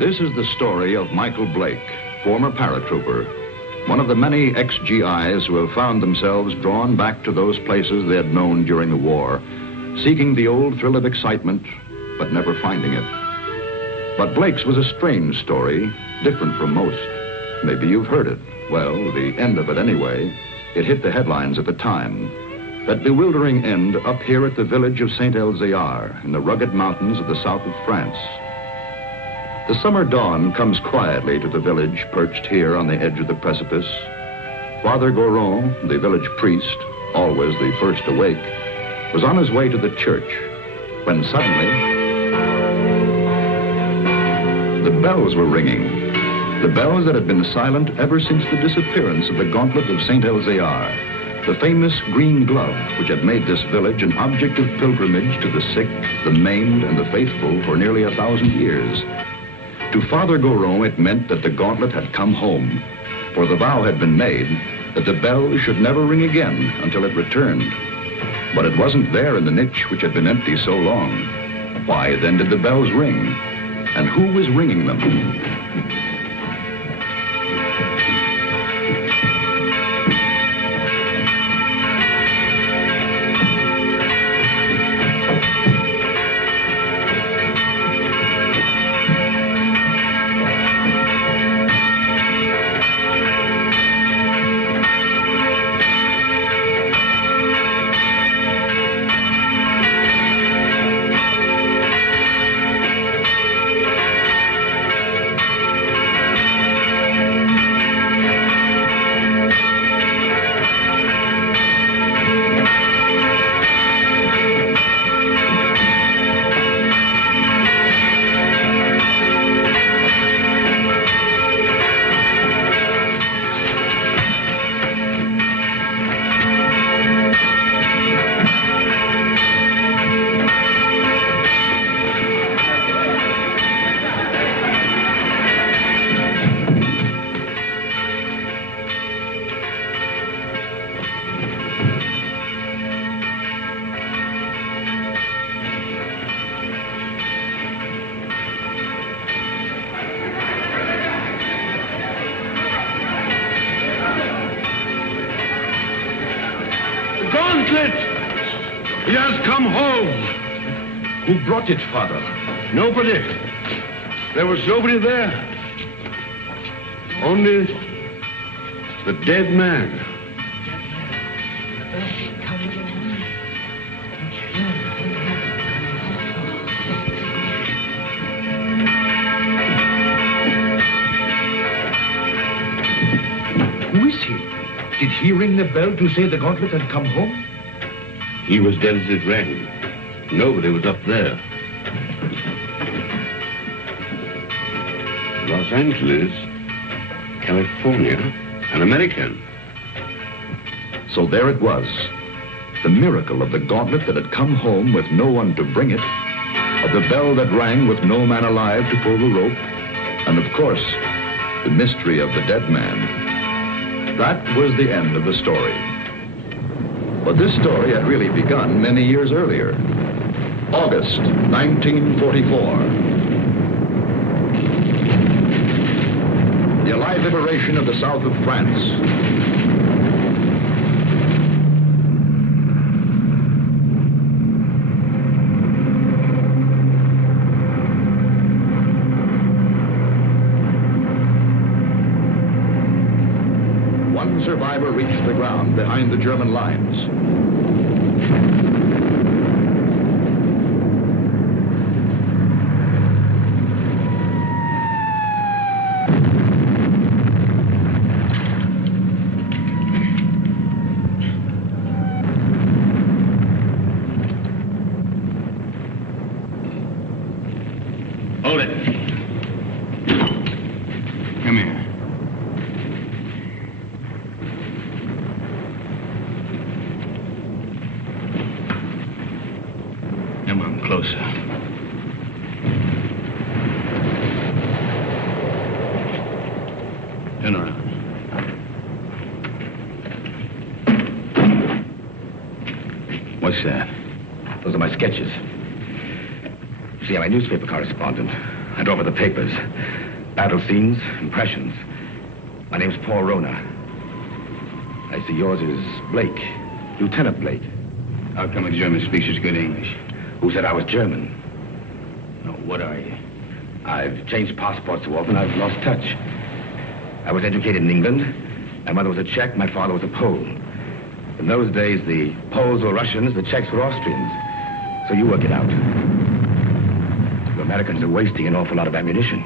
This is the story of Michael Blake, former paratrooper, one of the many ex-GIs who have found themselves drawn back to those places they had known during the war, seeking the old thrill of excitement, but never finding it. But Blake's was a strange story, different from most. Maybe you've heard it. Well, the end of it anyway. It hit the headlines at the time. That bewildering end up here at the village of Saint-Elzéar in the rugged mountains of the south of France. The summer dawn comes quietly to the village perched here on the edge of the precipice. Father Goron, the village priest, always the first awake, was on his way to the church when suddenly the bells were ringing. The bells that had been silent ever since the disappearance of the gauntlet of Saint-Elzéar, the famous green glove which had made this village an object of pilgrimage to the sick, the maimed, and the faithful for nearly 1,000 years. To Father Goron, it meant that the gauntlet had come home, for the vow had been made that the bell should never ring again until it returned. But it wasn't there in the niche which had been empty so long. Why then did the bells ring? And who was ringing them? He has come home. Who brought it, Father? Nobody. There was nobody there. Only the dead man. Who is he? Did he ring the bell to say the gauntlet had come home? He was dead as it rang. Nobody was up there. Los Angeles, California, an American. So there it was. The miracle of the gauntlet that had come home with no one to bring it, of the bell that rang with no man alive to pull the rope, and of course, the mystery of the dead man. That was the end of the story. But this story had really begun many years earlier. August 1944. The Allied liberation of the south of France. One survivor reached the ground behind the German lines. Hold it. Come here. Come on, closer. Turn around. What's that? Those are my sketches. See, I'm a newspaper correspondent. I draw for the papers. Battle scenes, impressions. My name's Paul Rona. I see yours is Blake. Lieutenant Blake. How come a German speaks such good English? Who said I was German? No, what are you? I've changed passports so often I've lost touch. I was educated in England. My mother was a Czech, my father was a Pole. In those days, the Poles were Russians, the Czechs were Austrians. So you work it out. The Americans are wasting an awful lot of ammunition.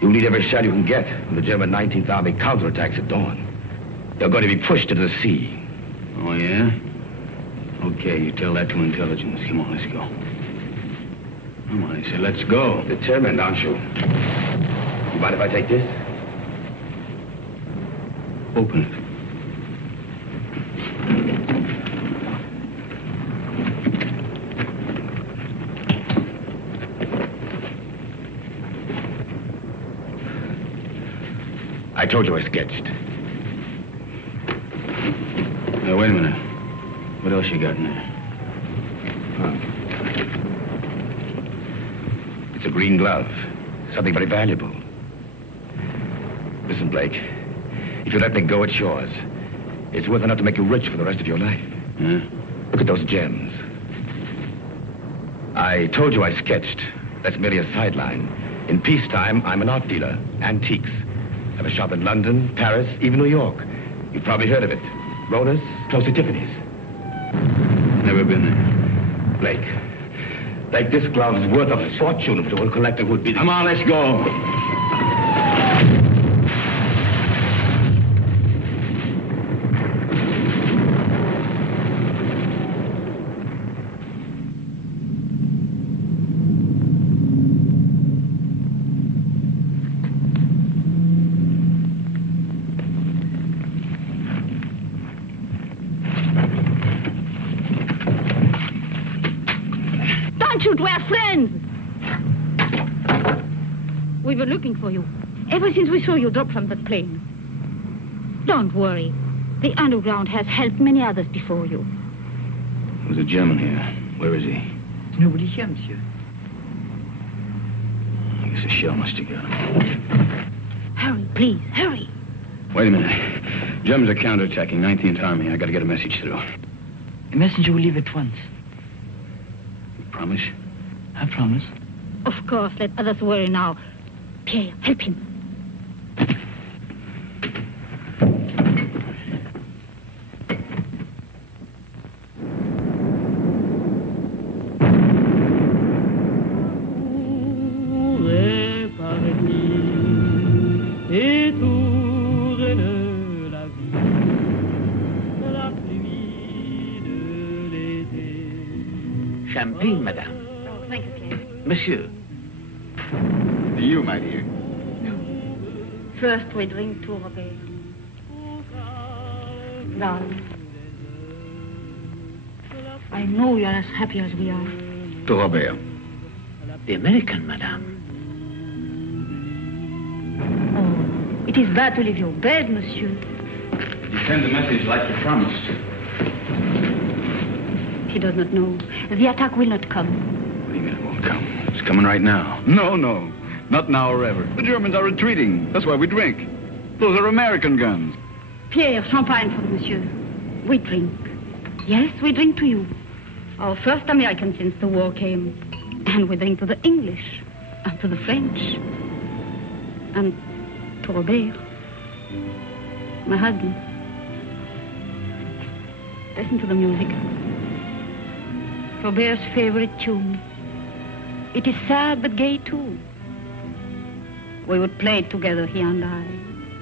You'll need every shell you can get when the German 19th Army counterattacks at dawn. They're going to be pushed into the sea. Oh, yeah? Okay, you tell that to intelligence. Come on, let's go. Come on, I said, let's go. Determined, aren't you? You mind if I take this? Open it. I told you I sketched. Now, wait a minute. What else you got in there? It's a green glove. Something very valuable. Listen, Blake. If you let me go, it's yours. It's worth enough to make you rich for the rest of your life. Yeah? Look at those gems. I told you I sketched. That's merely a sideline. In peacetime, I'm an art dealer. Antiques. I have a shop in London, Paris, even New York. You've probably heard of it. Rona's, close to Tiffany's. Never been there. Blake, this glove is worth a fortune to a collector who'd be... Come on, let's go. Shoot, we're friends. We were looking for you ever since we saw you drop from that plane. Don't worry. The underground has helped many others before you. There's a German here. Where is he? Nobody here, monsieur. I guess a shell must have got him. Hurry, please, hurry. Wait a minute. Germans are counterattacking 19th Army. I got to get a message through. A messenger will leave at once. Promise? I promise. Of course, let others worry now. Pierre, help him. Champagne, madame. Oh, thank you, Pierre. Monsieur. You, my dear. First, we drink to Robert. Darling, I know you're as happy as we are. To Robert. The American, madame. Oh, it is bad to leave your bed, monsieur. You send the message like you promised. He does not know. The attack will not come. What do you mean it won't come? It's coming right now. No. Not now or ever. The Germans are retreating. That's why we drink. Those are American guns. Pierre, champagne for monsieur. We drink. Yes, we drink to you. Our first American since the war came. And we drink to the English. And to the French. And to Robert. My husband. Listen to the music. Robert's favorite tune. It is sad but gay too. We would play it together, he and I.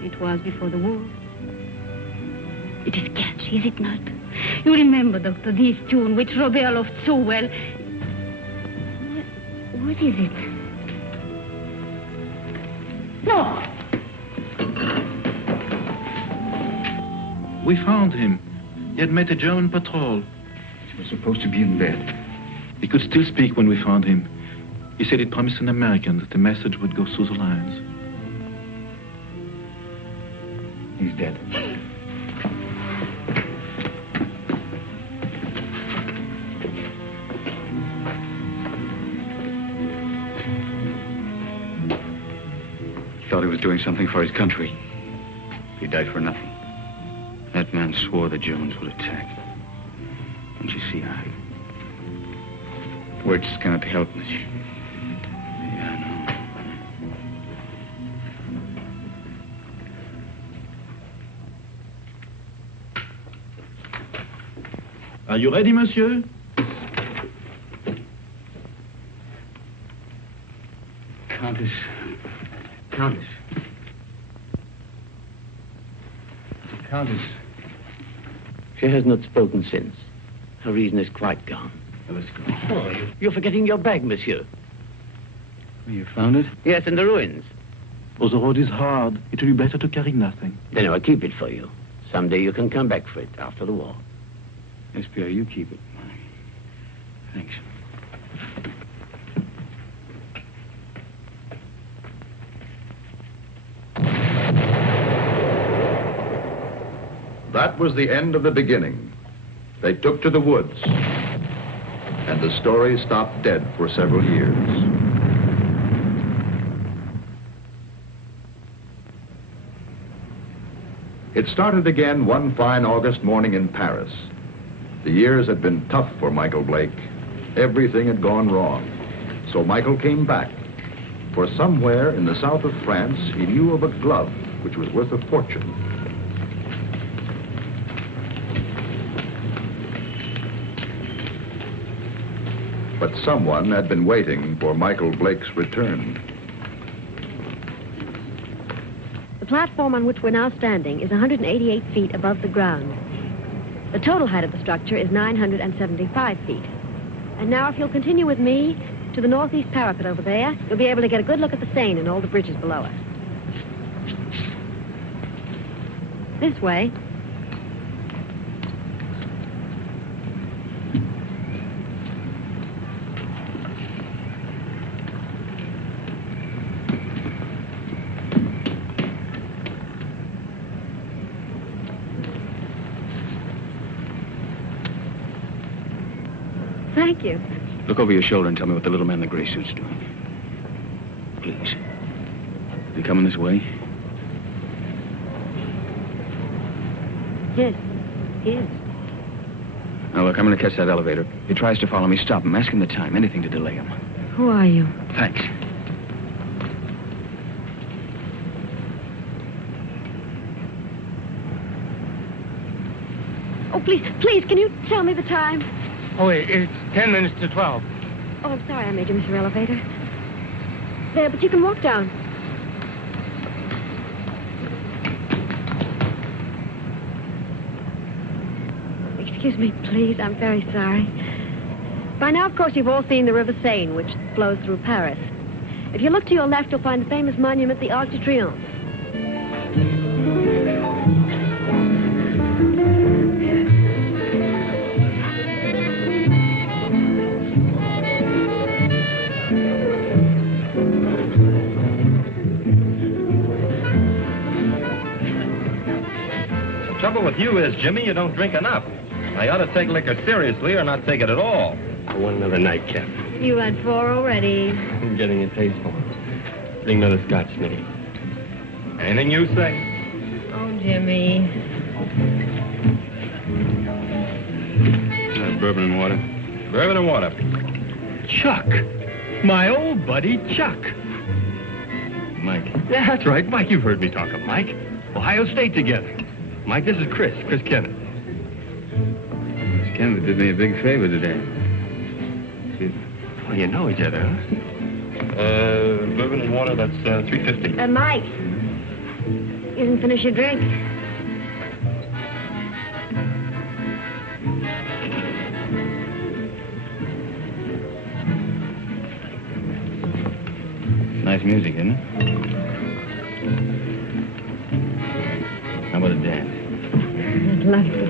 It was before the war. It is catchy, is it not? You remember, Doctor, this tune which Robert loved so well. What is it? No! We found him. He had met a German patrol. He was supposed to be in bed. He could still speak when we found him. He said he'd promised an American that the message would go through the lines. He's dead. was doing something for his country. He died for nothing. That man swore the Germans would attack. Don't you see, I... Words cannot help, monsieur. Yeah, I know. Are you ready, monsieur? Countess. Countess. Countess. She has not spoken since. Her reason is quite gone. Well, let's go. Oh, you're forgetting your bag, monsieur. You found it? Yes, in the ruins. Oh, the road is hard. It will be better to carry nothing. Then I'll keep it for you. Someday you can come back for it after the war. Yes, Pierre, you keep it. Thanks. That was the end of the beginning. They took to the woods, and the story stopped dead for several years. It started again one fine August morning in Paris. The years had been tough for Michael Blake. Everything had gone wrong. So Michael came back. For somewhere in the south of France, he knew of a glove which was worth a fortune. But someone had been waiting for Michael Blake's return. The platform on which we're now standing is 188 feet above the ground. The total height of the structure is 975 feet. And now if you'll continue with me to the northeast parapet over there, you'll be able to get a good look at the Seine and all the bridges below us. This way. Thank you. Look over your shoulder and tell me what the little man in the gray suit's doing. Please. Is he coming this way? Yes, he is. Now, look, I'm going to catch that elevator. If he tries to follow me, stop him. Ask him the time. Anything to delay him. Who are you? Thanks. Oh, please, can you tell me the time? Oh, it's 10 minutes to 12. Oh, I'm sorry I made you miss your elevator. There, but you can walk down. Excuse me, please. I'm very sorry. By now, of course, you've all seen the River Seine, which flows through Paris. If you look to your left, you'll find the famous monument, the Arc de Triomphe. The trouble with you is, Jimmy, you don't drink enough. I ought to take liquor seriously or not take it at all. I want another nightcap. You had 4 already. I'm getting a taste for it. Bring another scotch, Smitty. Anything you say. Oh, Jimmy. Bourbon and water. Bourbon and water. Chuck. My old buddy, Chuck. Mike. Yeah, that's right. Mike, you've heard me talk of Mike. Ohio State together. Mike, this is Chris Kenneth. Miss Kennedy did me a big favor today. Well, you know each other, huh? Bourbon and water, that's $3.50. Mike. You didn't finish your drink. Nice music, isn't it? How about a dance? Lovely.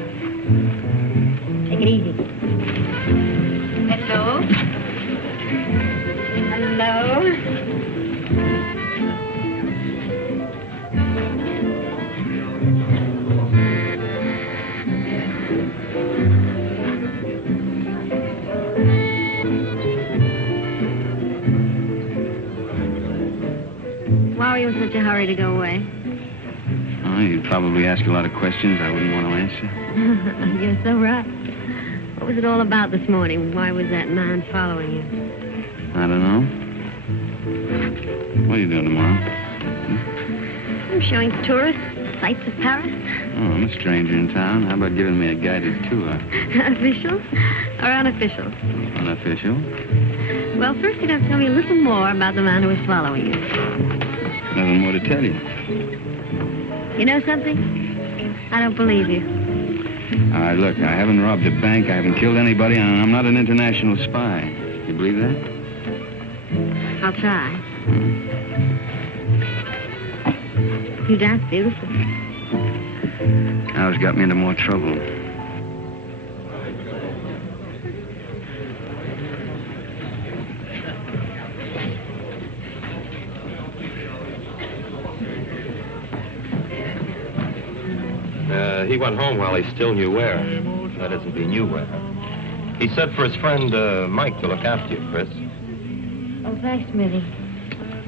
Take it easy. Hello. Hello. Why were you in such a hurry to go away? Oh, you'd probably ask a lot of questions I wouldn't want to answer. You're so right. What was it all about this morning? Why was that man following you? I don't know. What are you doing tomorrow? I'm showing tourists sights of Paris. Oh, I'm a stranger in town. How about giving me a guided tour? Official or unofficial? Unofficial. Well, first you'd have to tell me a little more about the man who was following you. Nothing more to tell you. You know something? I don't believe you. All right, look, I haven't robbed a bank, I haven't killed anybody, and I'm not an international spy. You believe that? I'll try. You dance beautifully. Now it's got me into more trouble. He went home while he still knew where. That is, if he knew where. He said for his friend, Mike, to look after you, Chris. Oh, thanks, Mitty.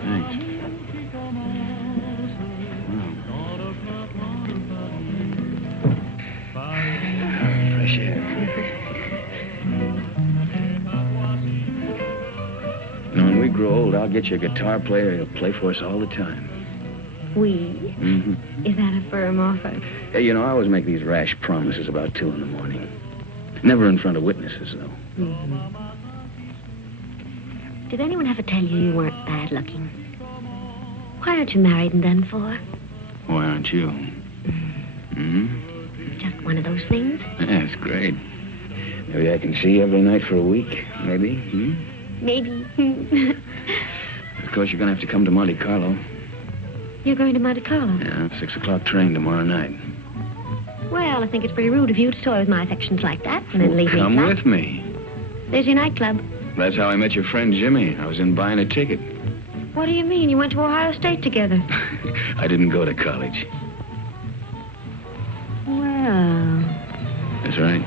Thanks. Fresh air. When we grow old, I'll get you a guitar player. He'll play for us all the time. We? Mm-hmm. Is that a firm offer? Hey, you know, I always make these rash promises about 2 in the morning. Never in front of witnesses, though. Mm-hmm. Did anyone ever tell you weren't bad-looking? Why aren't you married and done for? Why aren't you? Mm-hmm. Just one of those things? Yeah, it's great. Maybe I can see you every night for a week. Maybe. Hmm? Maybe. Of course, you're going to have to come to Monte Carlo. You're going to Monte Carlo? Yeah, 6 o'clock train tomorrow night. Well, I think it's pretty rude of you to toy with my affections like that and then leave me Come flat. with me. There's your nightclub. That's how I met your friend Jimmy. I was in buying a ticket. What do you mean? You went to Ohio State together. I didn't go to college. Well... That's right.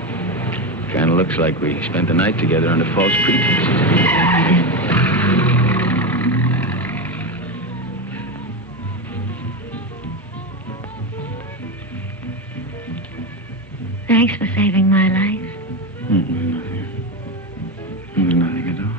Kind of looks like we spent the night together under false pretenses. Thanks for saving my life. Nothing at all.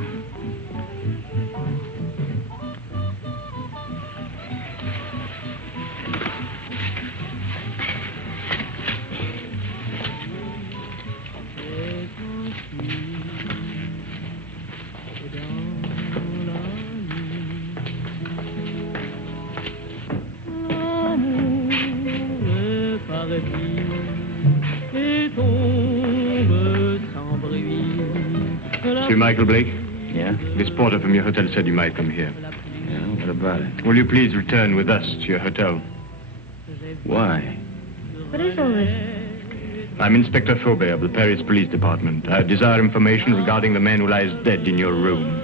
Monsieur Michael Blake? Yeah? This porter from your hotel said you might come here. Yeah, what about it? Will you please return with us to your hotel? Why? What is all this? I'm Inspector Faubert of the Paris Police Department. I desire information regarding the man who lies dead in your room.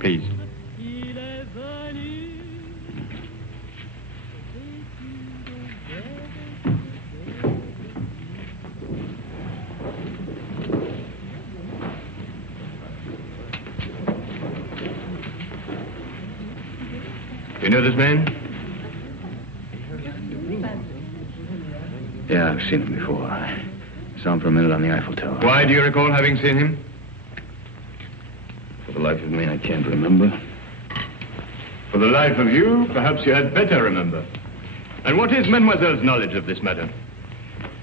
Please. You know this man? Yeah, I've seen him before. I saw him for a minute on the Eiffel Tower. Why do you recall having seen him? For the life of me, I can't remember. For the life of you, perhaps you had better remember. And what is Mademoiselle's knowledge of this matter?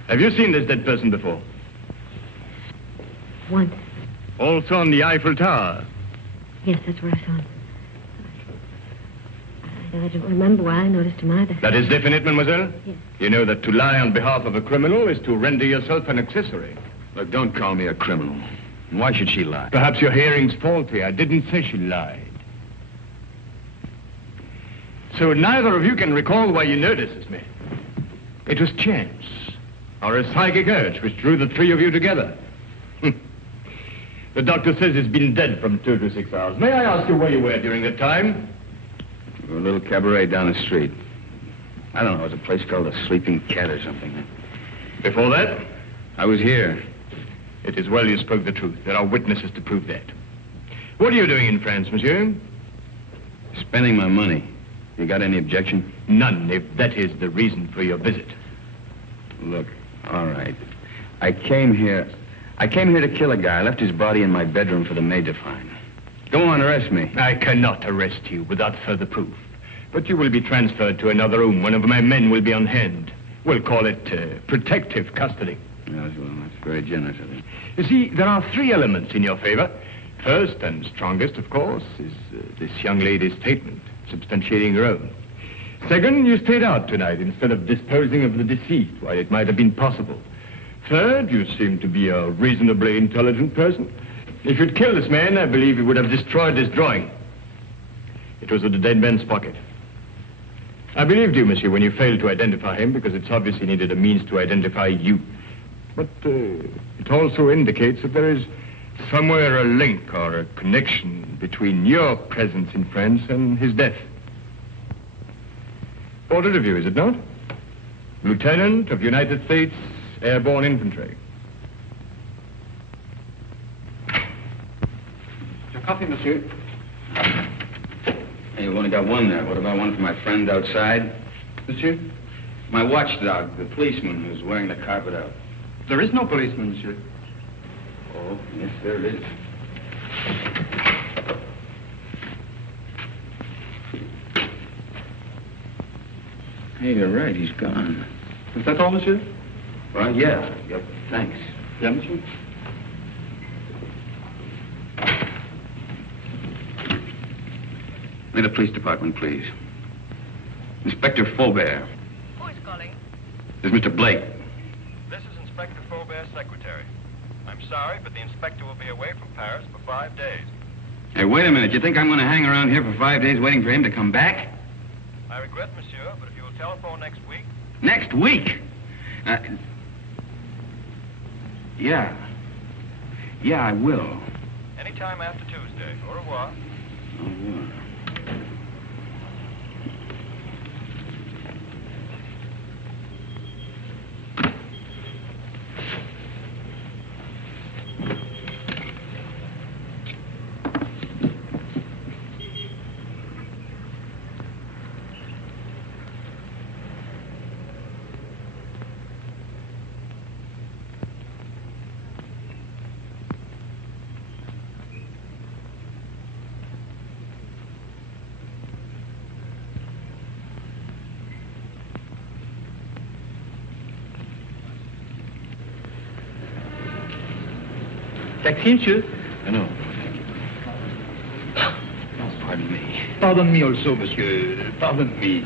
Have you seen this dead person before? Once. Also on the Eiffel Tower? Yes, that's where I saw him. I don't remember why I noticed him either. That is definite, mademoiselle? Yes. You know that to lie on behalf of a criminal is to render yourself an accessory. Look, don't call me a criminal. Why should she lie? Perhaps your hearing's faulty. I didn't say she lied. So neither of you can recall why you noticed this man. It was chance, or a psychic urge which drew the 3 of you together. The doctor says he's been dead from 2 to 6 hours. May I ask you where you were during that time? A little cabaret down the street. I don't know, it was a place called the Sleeping Cat or something. Before that? I was here. It is well you spoke the truth. There are witnesses to prove that. What are you doing in France, monsieur? Spending my money. You got any objection? None, if that is the reason for your visit. Look, all right. I came here to kill a guy. I left his body in my bedroom for the maid to find. Go on, arrest me. I cannot arrest you without further proof. But you will be transferred to another room. One of my men will be on hand. We'll call it protective custody. Yes, well, that's very generous of you. You see, there are three elements in your favor. First and strongest, of course, is this young lady's statement, substantiating her own. Second, you stayed out tonight instead of disposing of the deceased while it might have been possible. Third, you seem to be a reasonably intelligent person. If you'd killed this man, I believe you would have destroyed his drawing. It was in the dead man's pocket. I believed you, monsieur, when you failed to identify him, because it's obvious he needed a means to identify you. But it also indicates that there is somewhere a link or a connection between your presence in France and his death. Portrait of you, is it not? Lieutenant of United States Airborne Infantry. Your coffee, monsieur. Hey, you've only got one there. What about one for my friend outside? Monsieur? My watchdog, the policeman who's wearing the carpet out. There is no policeman, monsieur. Oh, yes, there it is. Hey, you're right. He's gone. Is that all, monsieur? Well, yeah. Yep. Thanks. Yeah, monsieur? May the police department, please. Inspector Faubert. Who is calling? This is Mr. Blake. This is Inspector Faubert's secretary. I'm sorry, but the inspector will be away from Paris for 5 days. Hey, wait a minute. You think I'm going to hang around here for 5 days waiting for him to come back? I regret, monsieur, but if you will telephone next week... Next week? Yeah. Yeah, I will. Anytime after Tuesday. Au revoir. Au revoir. Taxi, monsieur? No. Oh, pardon me. Pardon me also, monsieur. Pardon me.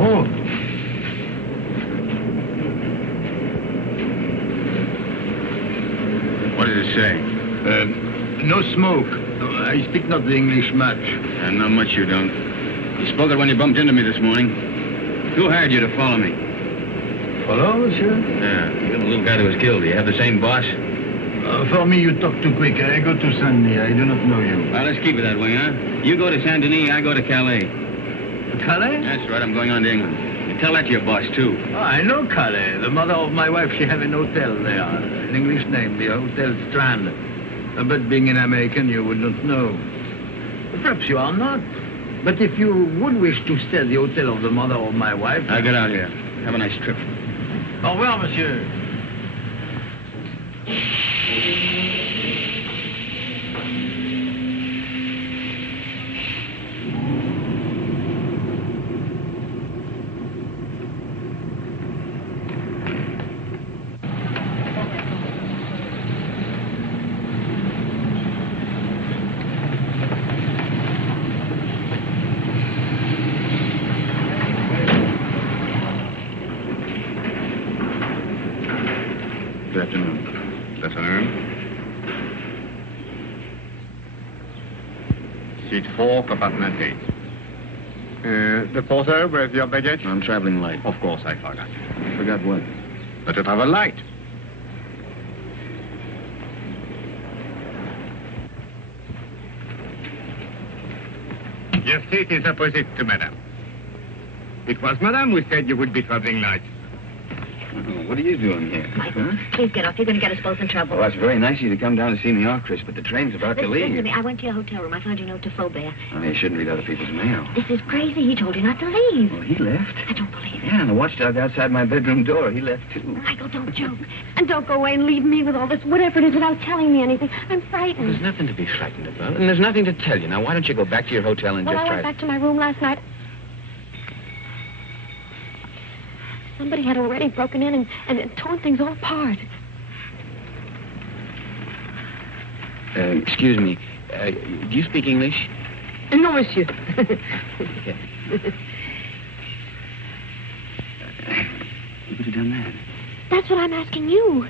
Oh. What does it say? No smoke. I speak not the English much. Not much you don't. You spoke it when you bumped into me this morning. Who hired you to follow me? Follow, monsieur? Yeah, you're the little guy that was killed. Do you have the same boss? For me, you talk too quick. I go to Saint-Denis. I do not know you. Well, let's keep it that way, huh? You go to Saint-Denis, I go to Calais. Calais? That's right, I'm going on to England. You tell that to your boss, too. Oh, I know Calais. The mother of my wife, she have an hotel there. An English name, the Hotel Strand. But being an American, you would not know. Perhaps you are not. But if you would wish to stay at the hotel of the mother of my wife... I'll get out here. Have a nice trip. Au revoir, monsieur. Good afternoon. Good afternoon. Seat 4, compartment 8. The porter, where's your baggage? I'm traveling light. Of course, I forgot. Forgot what? But you travel light. Your seat is opposite to Madame. It was Madame who said you would be traveling light. What are you doing here? Michael, please get off. You're going to get us both in trouble. Well, that's very nice of you to come down to see me off, Chris, but the train's about to Listen to leave. me. I went to your hotel room. I found your note to Faubert. Oh, you shouldn't read other people's mail. This is crazy. He told you not to leave. Well, he left. I don't believe it. Yeah, and the watchdog outside my bedroom door, he left, too. Michael, don't joke. And don't go away and leave me with all this, whatever it is, without telling me anything. I'm frightened. There's nothing to be frightened about, and there's nothing to tell you. Now, why don't you go back to your hotel and Well, just I try went back to my room last night. Somebody had already broken in and torn things all apart. Excuse me. Do you speak English? No, monsieur. Who would have done that? That's what I'm asking you.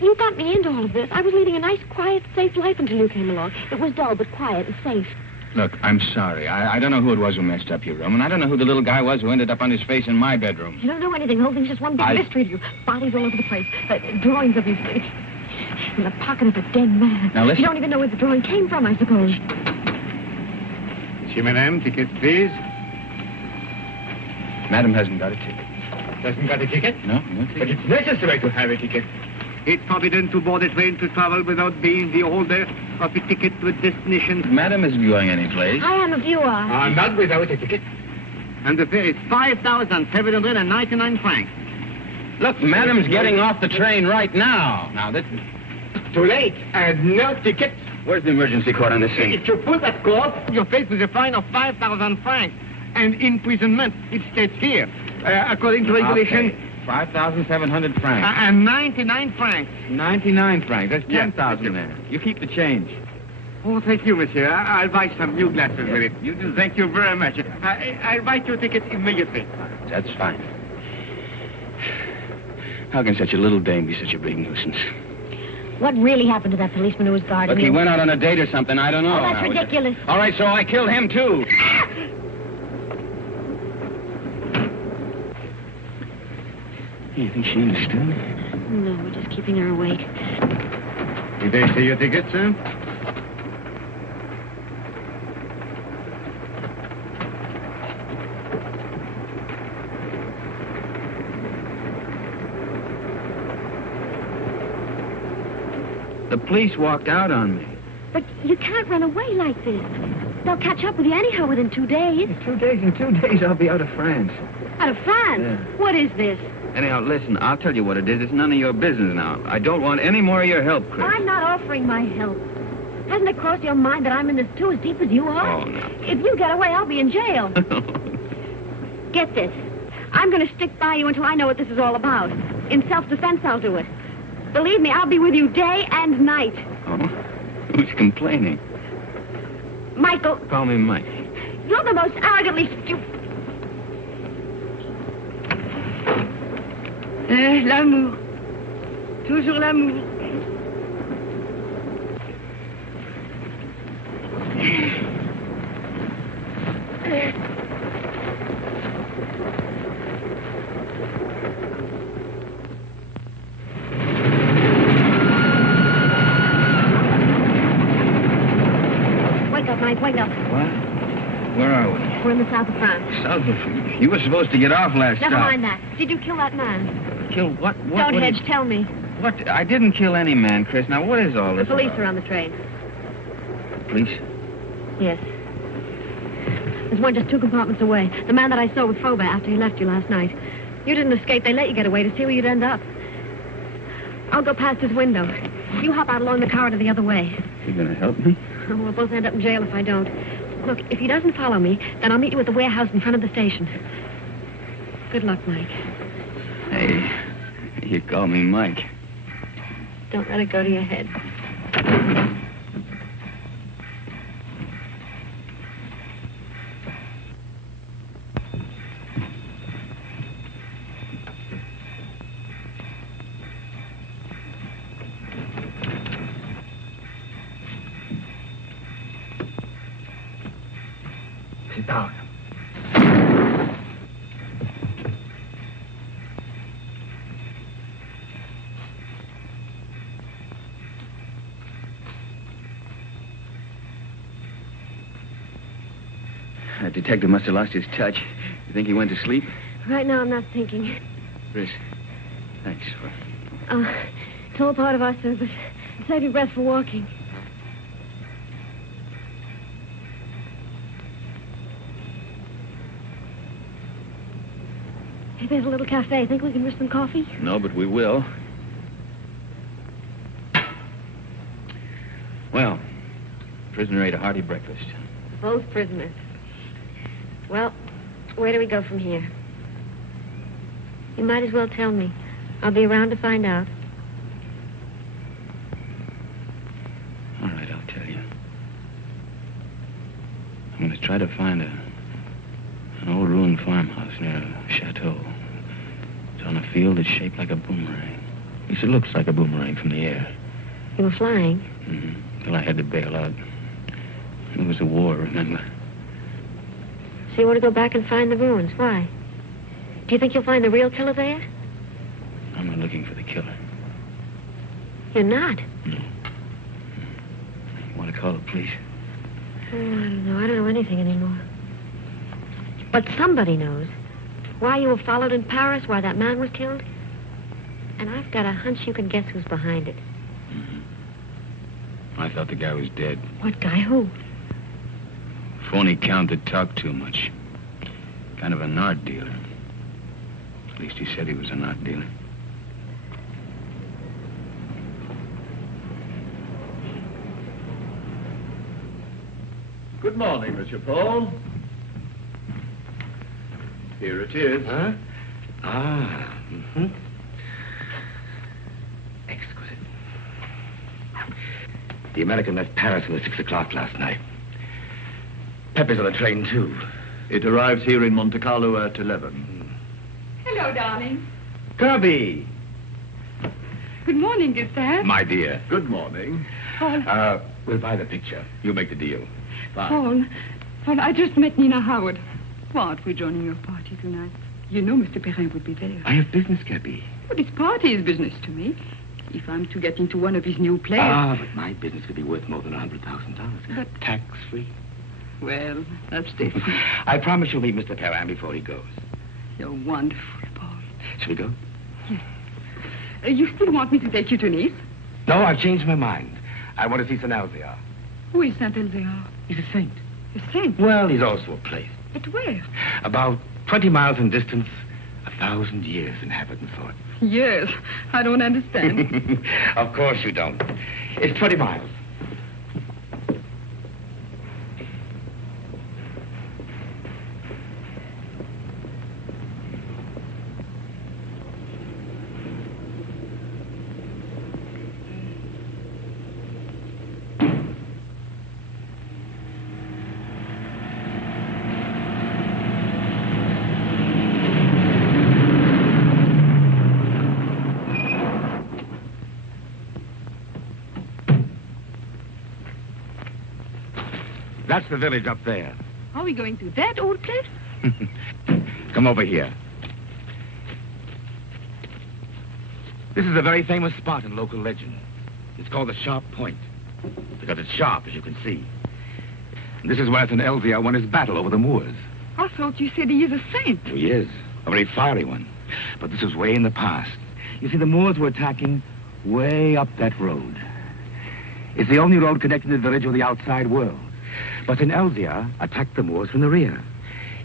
You got me into all of this. I was leading a nice, quiet, safe life until you came along. It was dull, but quiet and safe. Look, I'm sorry. I don't know who it was who messed up your room, and I don't know who the little guy was who ended up on his face in my bedroom. You don't know anything. The whole thing's just one big mystery to you. Bodies all over the place. Drawings of his face. In the pocket of a dead man. Now, listen. You don't even know where the drawing came from, I suppose. Monsieur, Madame, ticket, please. Madam hasn't got a ticket. Doesn't got a ticket? No ticket. But it's necessary to have a ticket. It's forbidden to board a train to travel without being the holder of a ticket to a destination. Madam isn't going anyplace. I am if you are. Not without a ticket. And the fare is 5,799 francs. Look, Madam's getting off the train right now. Now, this... Too late. And no ticket. Where's the emergency cord on this thing? If you pull that cord, you're faced with a fine of 5,000 francs. And imprisonment. It states here. According to regulation... Okay. 5,700 francs. And 99 francs. 99 francs. That's 10,000 there. You keep the change. Oh, thank you, monsieur. I'll buy some new glasses with it. You do. Thank you very much. I'll write your ticket immediately. That's fine. How can such a little dame be such a big nuisance? What really happened to that policeman who was guarding Look, he you? went out on a date or something. I don't know. Oh, that's ridiculous. All right, so I killed him, too. You think she understood? No, we're just keeping her awake. Did they see your ticket, sir? The police walked out on me. But you can't run away like this. They'll catch up with you anyhow within 2 days. In 2 days, I'll be out of France. Out of France? Yeah. What is this? Anyhow, listen, I'll tell you what it is. It's none of your business now. I don't want any more of your help, Chris. I'm not offering my help. Hasn't it crossed your mind that I'm in this too as deep as you are? Oh, no. If you get away, I'll be in jail. Get this. I'm going to stick by you until I know what this is all about. In self-defense, I'll do it. Believe me, I'll be with you day and night. Oh? Who's complaining? Michael. Call me Mike. You're the most arrogantly stupid... L'amour. Toujours l'amour. Wake up, Mike, wake up. What? Where are we? We're in the south of France. South of... You were supposed to get off last Never stop. mind that. Did you kill that man? Kill what? Don't hedge, tell me. What? I didn't kill any man, Chris. Now, what is all The this police about? are on the train. Police? Yes. There's one just 2 compartments away. The man that I saw with Fauvet after he left you last night. You didn't escape. They let you get away to see where you'd end up. I'll go past his window. You hop out along the corridor the other way. You gonna help me? Oh, we'll both end up in jail if I don't. Look, if he doesn't follow me, then I'll meet you at the warehouse in front of the station. Good luck, Mike. Hey, you call me Mike. Don't let it go to your head. Sit down. That detective must have lost his touch. You think he went to sleep? Right now, I'm not thinking. Chris, thanks for... It's all part of our service. Save your breath for walking. Hey, there's a little cafe. Think we can risk some coffee? No, but we will. Well, prisoner ate a hearty breakfast. Both prisoners. Well, where do we go from here? You might as well tell me. I'll be around to find out. All right, I'll tell you. I'm going to try to find an old ruined farmhouse near a chateau. It's on a field that's shaped like a boomerang. At least it looks like a boomerang from the air. You were flying? Mm-hmm. Till I had to bail out. It was a war, remember? So you want to go back and find the ruins? Why? Do you think you'll find the real killer there? I'm not looking for the killer. You're not? No. You want to call the police? Oh, I don't know. I don't know anything anymore. But somebody knows. Why you were followed in Paris, why that man was killed. And I've got a hunch you can guess who's behind it. Mm-hmm. I thought the guy was dead. What guy? Who? Phony count that talked too much. Kind of an art dealer. At least he said he was an art dealer. Good morning, Monsieur Paul. Here it is. Huh? Ah, mm-hmm. Exquisite. The American left Paris at 6 o'clock last night. Pepper's on the train, too. It arrives here in Monte Carlo at 11. Hello, darling. Kirby! Good morning, Gustave. My dear. Good morning. Paul. We'll buy the picture. You make the deal. Paul, I just met Nina Howard. Why aren't we joining your party tonight? You know Mr. Perrin would be there. I have business, Kirby. But his party is business to me. If I'm to get into one of his new plays... But my business could be worth more than $100,000. But... tax-free. Well, that's different. I promise you'll meet Mr. Perrin before he goes. You're wonderful, Paul. Shall we go? Yes. You still want me to take you to Nice? No, I've changed my mind. I want to see Saint Elzéar. Who is Saint Elzéar? He's a saint. A saint? Well, he's also a place. But where? About 20 miles in distance, 1,000 years in habit and thought. Yes, I don't understand. Of course you don't. It's 20 miles. That's the village up there. Are we going to that old place? Come over here. This is a very famous spot in local legend. It's called the Sharp Point, because it's sharp, as you can see. And this is where St. Elzia won his battle over the Moors. I thought you said he is a saint. He is, a very fiery one. But this was way in the past. You see, the Moors were attacking way up that road. It's the only road connecting the village with the outside world. But St. Elzia attacked the Moors from the rear.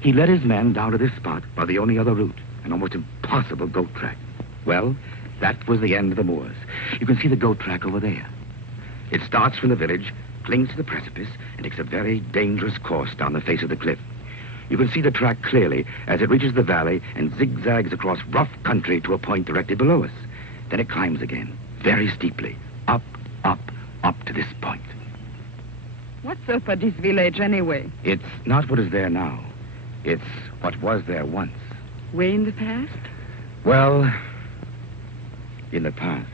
He led his men down to this spot by the only other route, an almost impossible goat track. Well, that was the end of the Moors. You can see the goat track over there. It starts from the village, clings to the precipice, and takes a very dangerous course down the face of the cliff. You can see the track clearly as it reaches the valley and zigzags across rough country to a point directly below us. Then it climbs again, very steeply, up, up, up to this point. What's up at this village, anyway? It's not what is there now. It's what was there once. Way in the past? Well, in the past.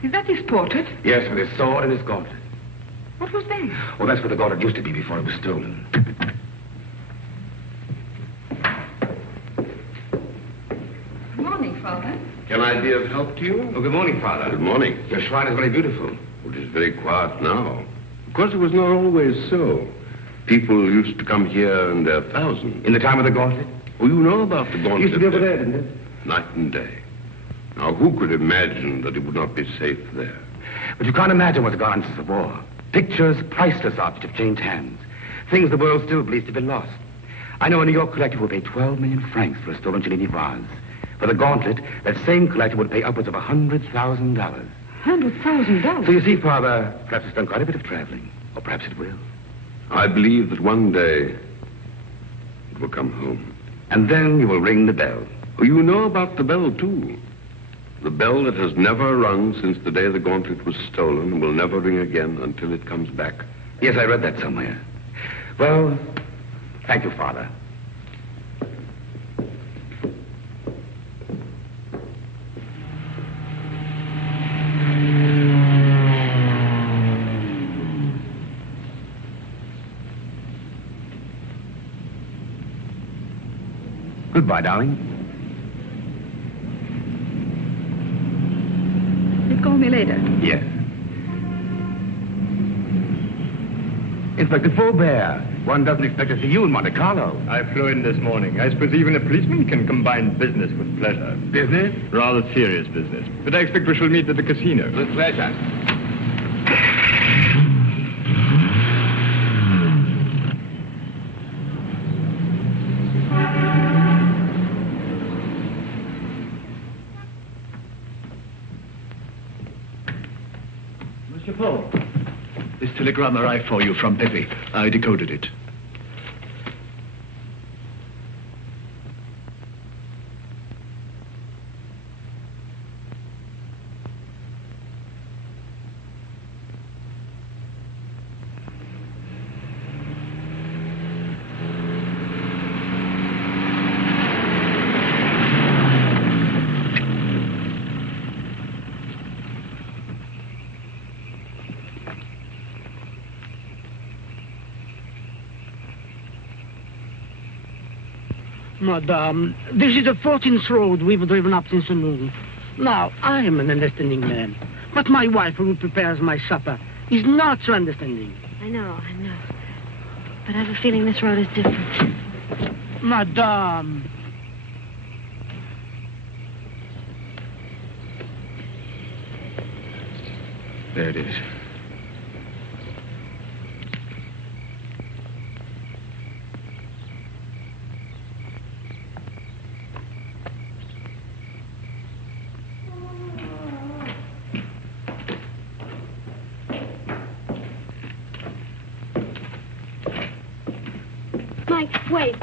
Is that his portrait? Yes, with his sword and his gauntlet. What was that? Well, that's where the gauntlet used to be before it was stolen. Good morning, Father. Can I be of help to you? Oh, good morning, Father. Good morning. Your shrine is very beautiful. It is very quiet now. Of course, it was not always so. People used to come here in their thousands. In the time of the gauntlet? Oh, you know about the gauntlet. It used to be over there, didn't it? Night and day. Now, who could imagine that it would not be safe there? But you can't imagine what's gone on since the war. Pictures, priceless objects have changed hands. Things the world still believes to be lost. I know a New York collector will pay 12 million francs for a stolen Cellini vase. For the gauntlet, that same collector would pay upwards of $100,000. $100,000? So you see, Father, perhaps it's done quite a bit of traveling. Or perhaps it will. I believe that one day it will come home. And then you will ring the bell. Oh, you know about the bell, too. The bell that has never rung since the day the gauntlet was stolen and will never ring again until it comes back. Yes, I read that somewhere. Well, thank you, Father. Goodbye, darling. Call me later. Yes. Inspector Faubert, one doesn't expect to see you in Monte Carlo. I flew in this morning. I suppose even a policeman can combine business with pleasure. Business? Rather serious business. But I expect we shall meet at the casino. With pleasure. This telegram arrived for you from Pepe. I decoded it. Madame, this is the 14th road we've driven up since noon. Now, I am an understanding man, but my wife, who prepares my supper, is not so understanding. I know. But I have a feeling this road is different. Madame. There it is. Mike, wait.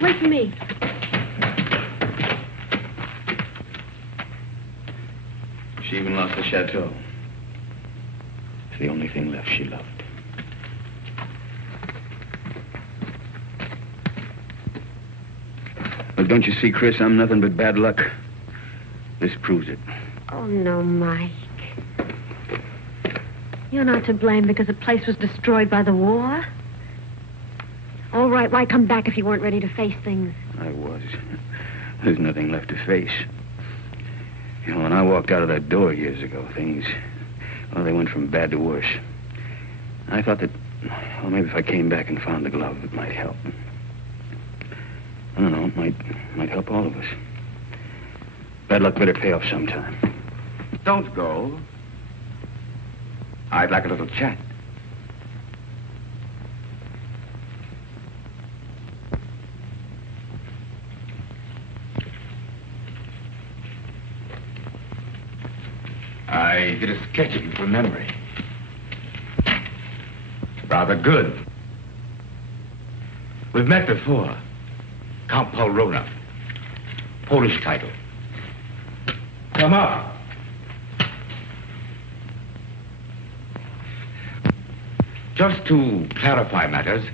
Wait for me. She even lost the chateau. It's the only thing left she loved. Well, don't you see, Chris, I'm nothing but bad luck. This proves it. Oh, no, Mike. You're not to blame because the place was destroyed by the war. All right, why come back if you weren't ready to face things? I was. There's nothing left to face. You know, when I walked out of that door years ago, things, well, they went from bad to worse. I thought that, well, maybe if I came back and found the glove, it might help. I don't know, it might help all of us. Bad luck better pay off sometime. Don't go. I'd like a little chat. I did a sketching from memory. Rather good. We've met before. Count Polrona. Polish title. Come up. Just to clarify matters,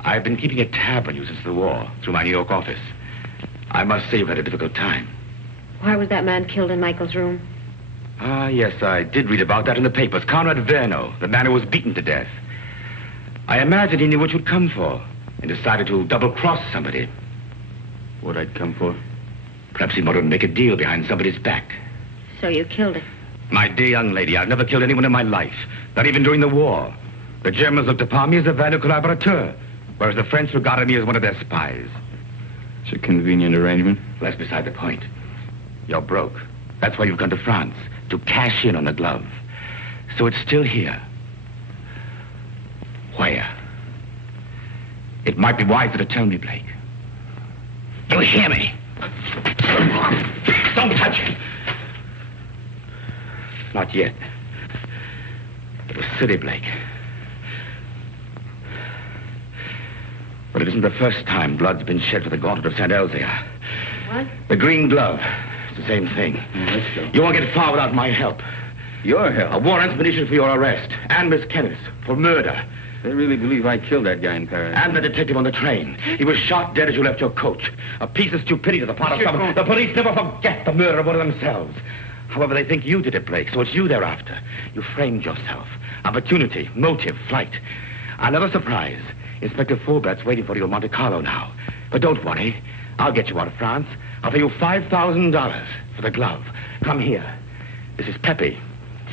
I've been keeping a tab on you since the war, through my New York office. I must say you've had a difficult time. Why was that man killed in Michael's room? Ah, yes, I did read about that in the papers. Conrad Verno, the man who was beaten to death. I imagined he knew what you'd come for and decided to double-cross somebody. What I'd come for? Perhaps he wanted to make a deal behind somebody's back. So you killed him? My dear young lady, I've never killed anyone in my life, not even during the war. The Germans looked upon me as a valued collaborateur, whereas the French regarded me as one of their spies. It's a convenient arrangement. Well, that's beside the point. You're broke. That's why you've come to France, to cash in on the glove. So it's still here. Where? It might be wiser to tell me, Blake. You hear me? Don't touch it. Not yet. It was silly, Blake. But it isn't the first time blood's been shed for the gauntlet of St. Elzea. What? The green glove. It's the same thing. Let's go. You won't get far without my help. Your help? A warrant's been issued for your arrest. And Miss Kenneth for murder. They really believe I killed that guy in Paris. And the detective on the train. He was shot dead as you left your coach. A piece of stupidity to the part of some. The police never forget the murder of one of themselves. However, they think you did it, Blake, so it's you they're after. You framed yourself. Opportunity, motive, flight. Another surprise. Inspector Faubert's waiting for you in Monte Carlo now. But don't worry. I'll get you out of France. I'll pay you $5,000 for the glove. Come here. This is Pepe.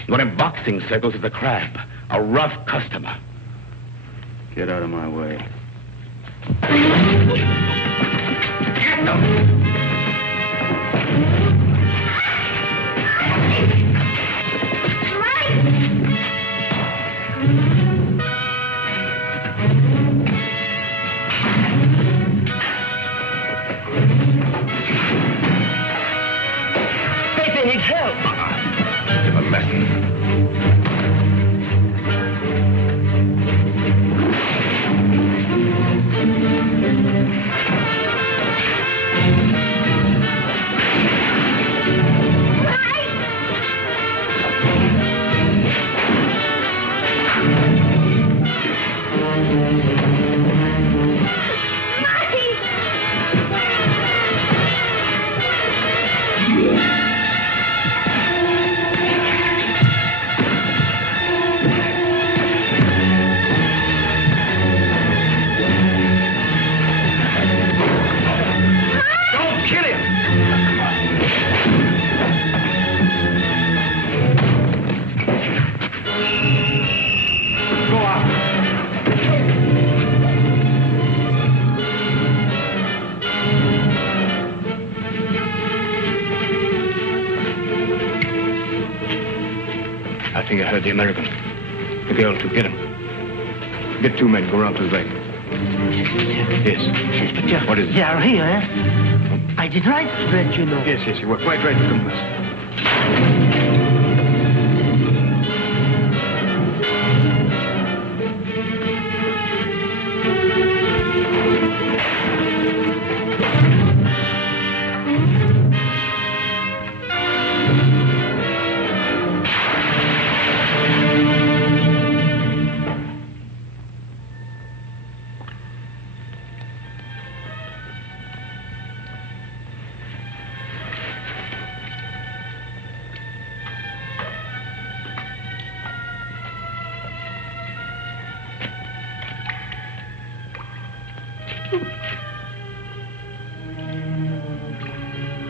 Known in boxing circles as the Crab. A rough customer. Get out of my way. Get them! Pepe needs help. Give a lesson. think I heard the American. The girl too. Get him. Get 2 men. Go around to his leg. Yes. Inspector. What is it? They are here, eh? I did right to let you know. Yes, you were quite right to come first.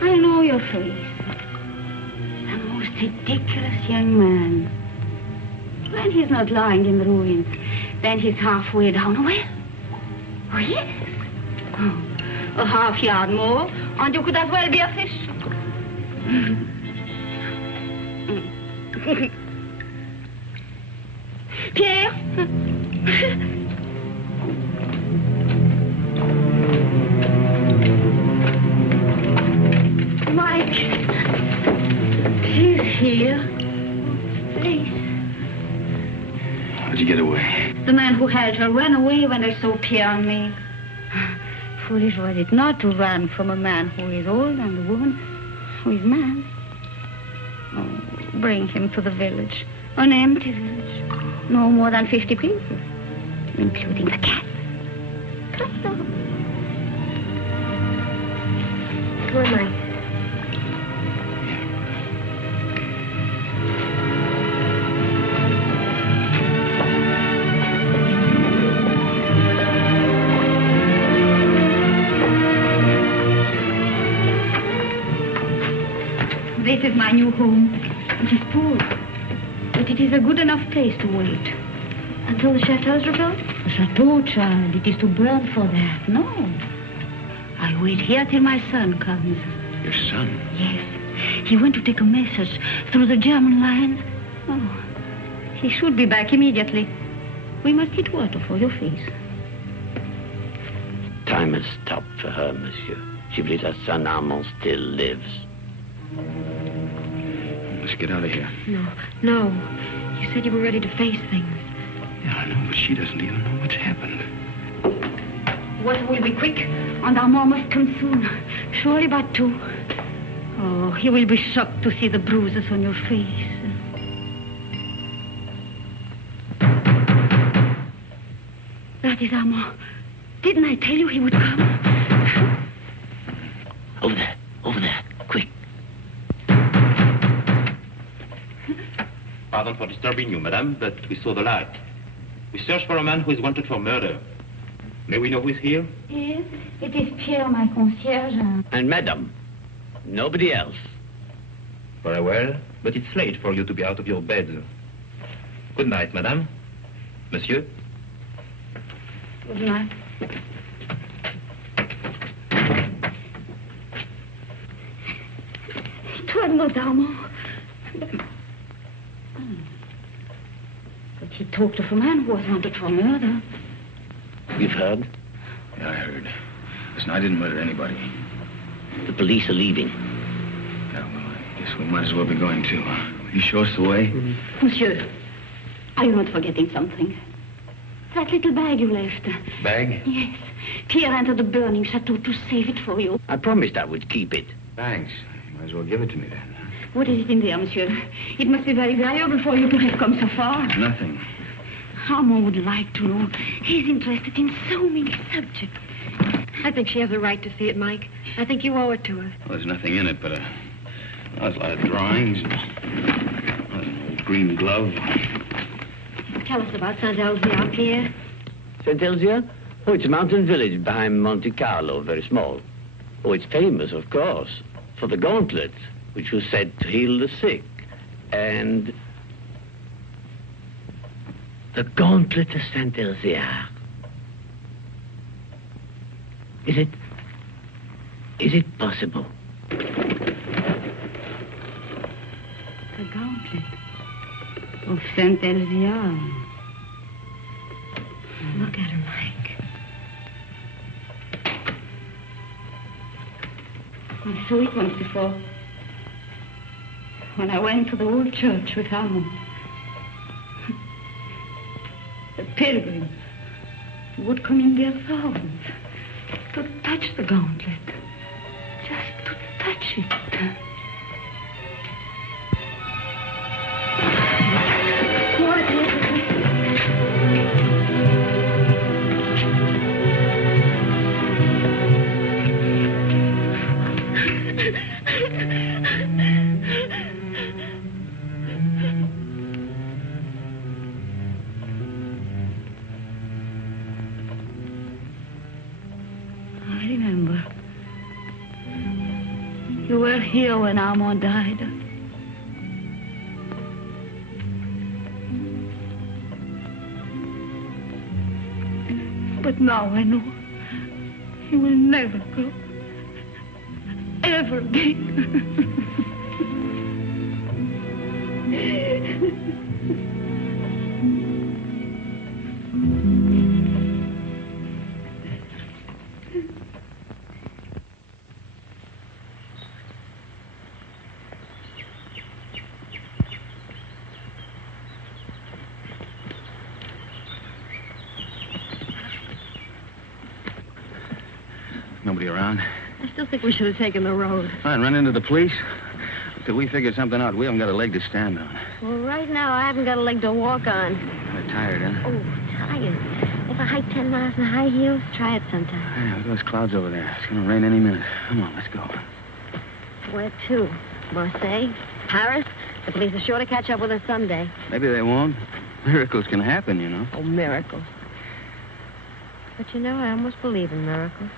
I know your face. The most ridiculous young man. When he's not lying in the ruins, then he's halfway down a well. Oh, yes. Oh, a half yard more, and you could as well be a fish. Pierre? Mike, she's here. Please. How'd you get away? The man who held her ran away when they saw Pierre and me. Foolish was it not to run from a man who is old and a woman who is mad. Oh, bring him to the village. An empty village. No more than 50 people, including the cat. Come on. Come on, Mike. This is my new home. It is poor, but it is a good enough place to wait. Until the chateau's rebuilt? The chateau, child, it is to burn for that. No. I wait here till my son comes. Your son? Yes. He went to take a message through the German lines. Oh, he should be back immediately. We must get water for your face. Time has stopped for her, monsieur. She believes her son Armand still lives. Let's get out of here. No. You said you were ready to face things. Yeah, I know, but she doesn't even know what's happened. Water will be quick, and Armand must come soon. Surely but 2. Oh, he will be shocked to see the bruises on your face. That is Armand. Didn't I tell you he would come? Over there, quick. Pardon for disturbing you, madame, but we saw the light. We search for a man who is wanted for murder. May we know who is here? Yes, it is Pierre, my concierge. And madame, nobody else. Very well, but it's late for you to be out of your bed. Good night, madame. Monsieur? Good night. It was not Armand. But he talked of a man who was wanted for murder. You've heard? Yeah, I heard. Listen, I didn't murder anybody. The police are leaving. Yeah, well, I guess we might as well be going too. Will you show us the way? Monsieur, are you not forgetting something? That little bag you left. Bag? Yes. Pierre entered the burning chateau to save it for you. I promised I would keep it. Thanks. You might as well give it to me then. What is it in there, monsieur? It must be very valuable for you to have come so far. Nothing. Armand would like to know. He's interested in so many subjects. I think she has a right to see it, Mike. I think you owe it to her. Well, there's nothing in it but there's a lot of drawings. An old green glove. Tell us about Saint-Elzéar, Pierre. Saint-Elzéar? Oh, it's a mountain village behind Monte Carlo, very small. Oh, it's famous, of course, for the gauntlet, which was said to heal the sick. And the gauntlet of Saint-Elzéar. Is it possible? The gauntlet. Of Saint Elvia. Look at her, Mike. I saw it once before. When I went to the old church with Armand. The pilgrims would come in their thousands to touch the gauntlet. Just to touch it. I remember. You were here when Armand died. But now I know he will never go. Ever again. Nobody around? I still think we should have taken the road. Fine, run into the police. Until we figure something out, we haven't got a leg to stand on. Well, right now, I haven't got a leg to walk on. Kind of tired, huh? Oh, tired. If I hike 10 miles in high heels, try it sometime. Yeah, look at those clouds over there. It's going to rain any minute. Come on, let's go. Where to? Marseille? Paris? The police are sure to catch up with us someday. Maybe they won't. Miracles can happen, you know. Oh, miracles. But you know, I almost believe in miracles.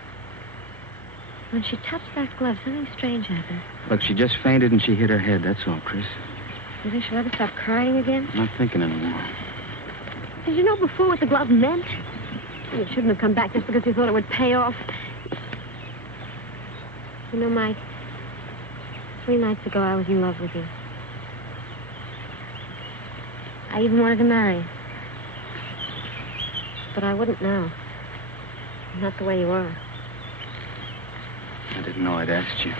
When she touched that glove, something strange happened. Look, she just fainted and she hit her head. That's all, Chris. You think she'll ever stop crying again? I'm not thinking anymore. Did you know before what the glove meant? You shouldn't have come back just because you thought it would pay off. You know, Mike, 3 nights ago I was in love with you. I even wanted to marry you. But I wouldn't now. Not the way you are. I didn't know I'd asked you.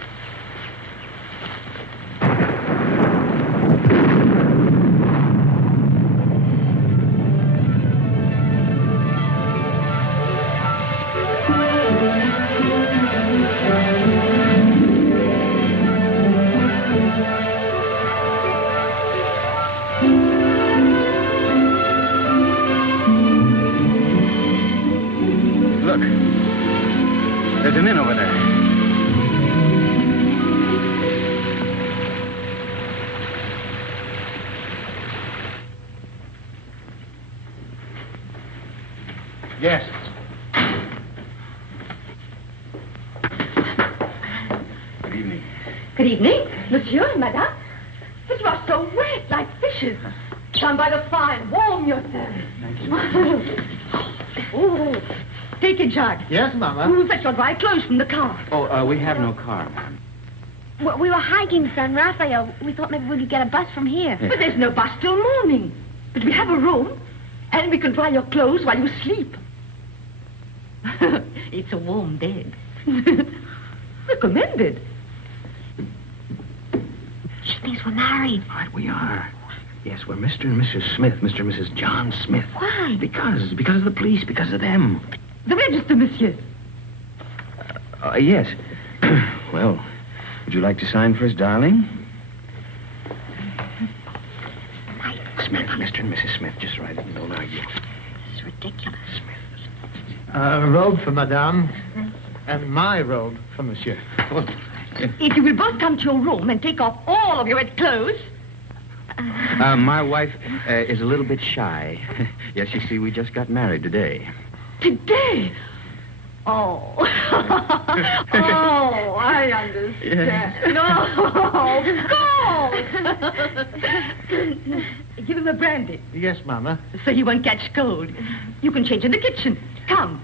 Look, there's an inn over there. Yes. Good evening. Good evening, monsieur and madame. But you are so wet, like fishes. Come by the fire and warm yourselves. Thank you. Oh, take a jug. Yes, Mama. We'll fetch your dry clothes from the car. Oh, we have no car, ma'am. Well, we were hiking San Rafael. We thought maybe we could get a bus from here. But there's no bus till morning. But we have a room, and we can dry your clothes while you sleep. It's a warm bed. Recommended. She thinks we're married. Right, we are. Yes, we're Mr. and Mrs. Smith, Mr. and Mrs. John Smith. Why? Because of the police, because of them. The register, monsieur. Yes. Well, would you like to sign for us, darling? Smith, Mr. and Mrs. Smith, just write it and don't argue. This is ridiculous. A robe for Madame, and my robe for Monsieur. If you will both come to your room and take off all of your wet clothes. My wife is a little bit shy. Yes, you see, we just got married today. Today? Oh. Oh, I understand. No, go. Give him a brandy. Yes, Mama. So he won't catch cold. You can change in the kitchen. Come.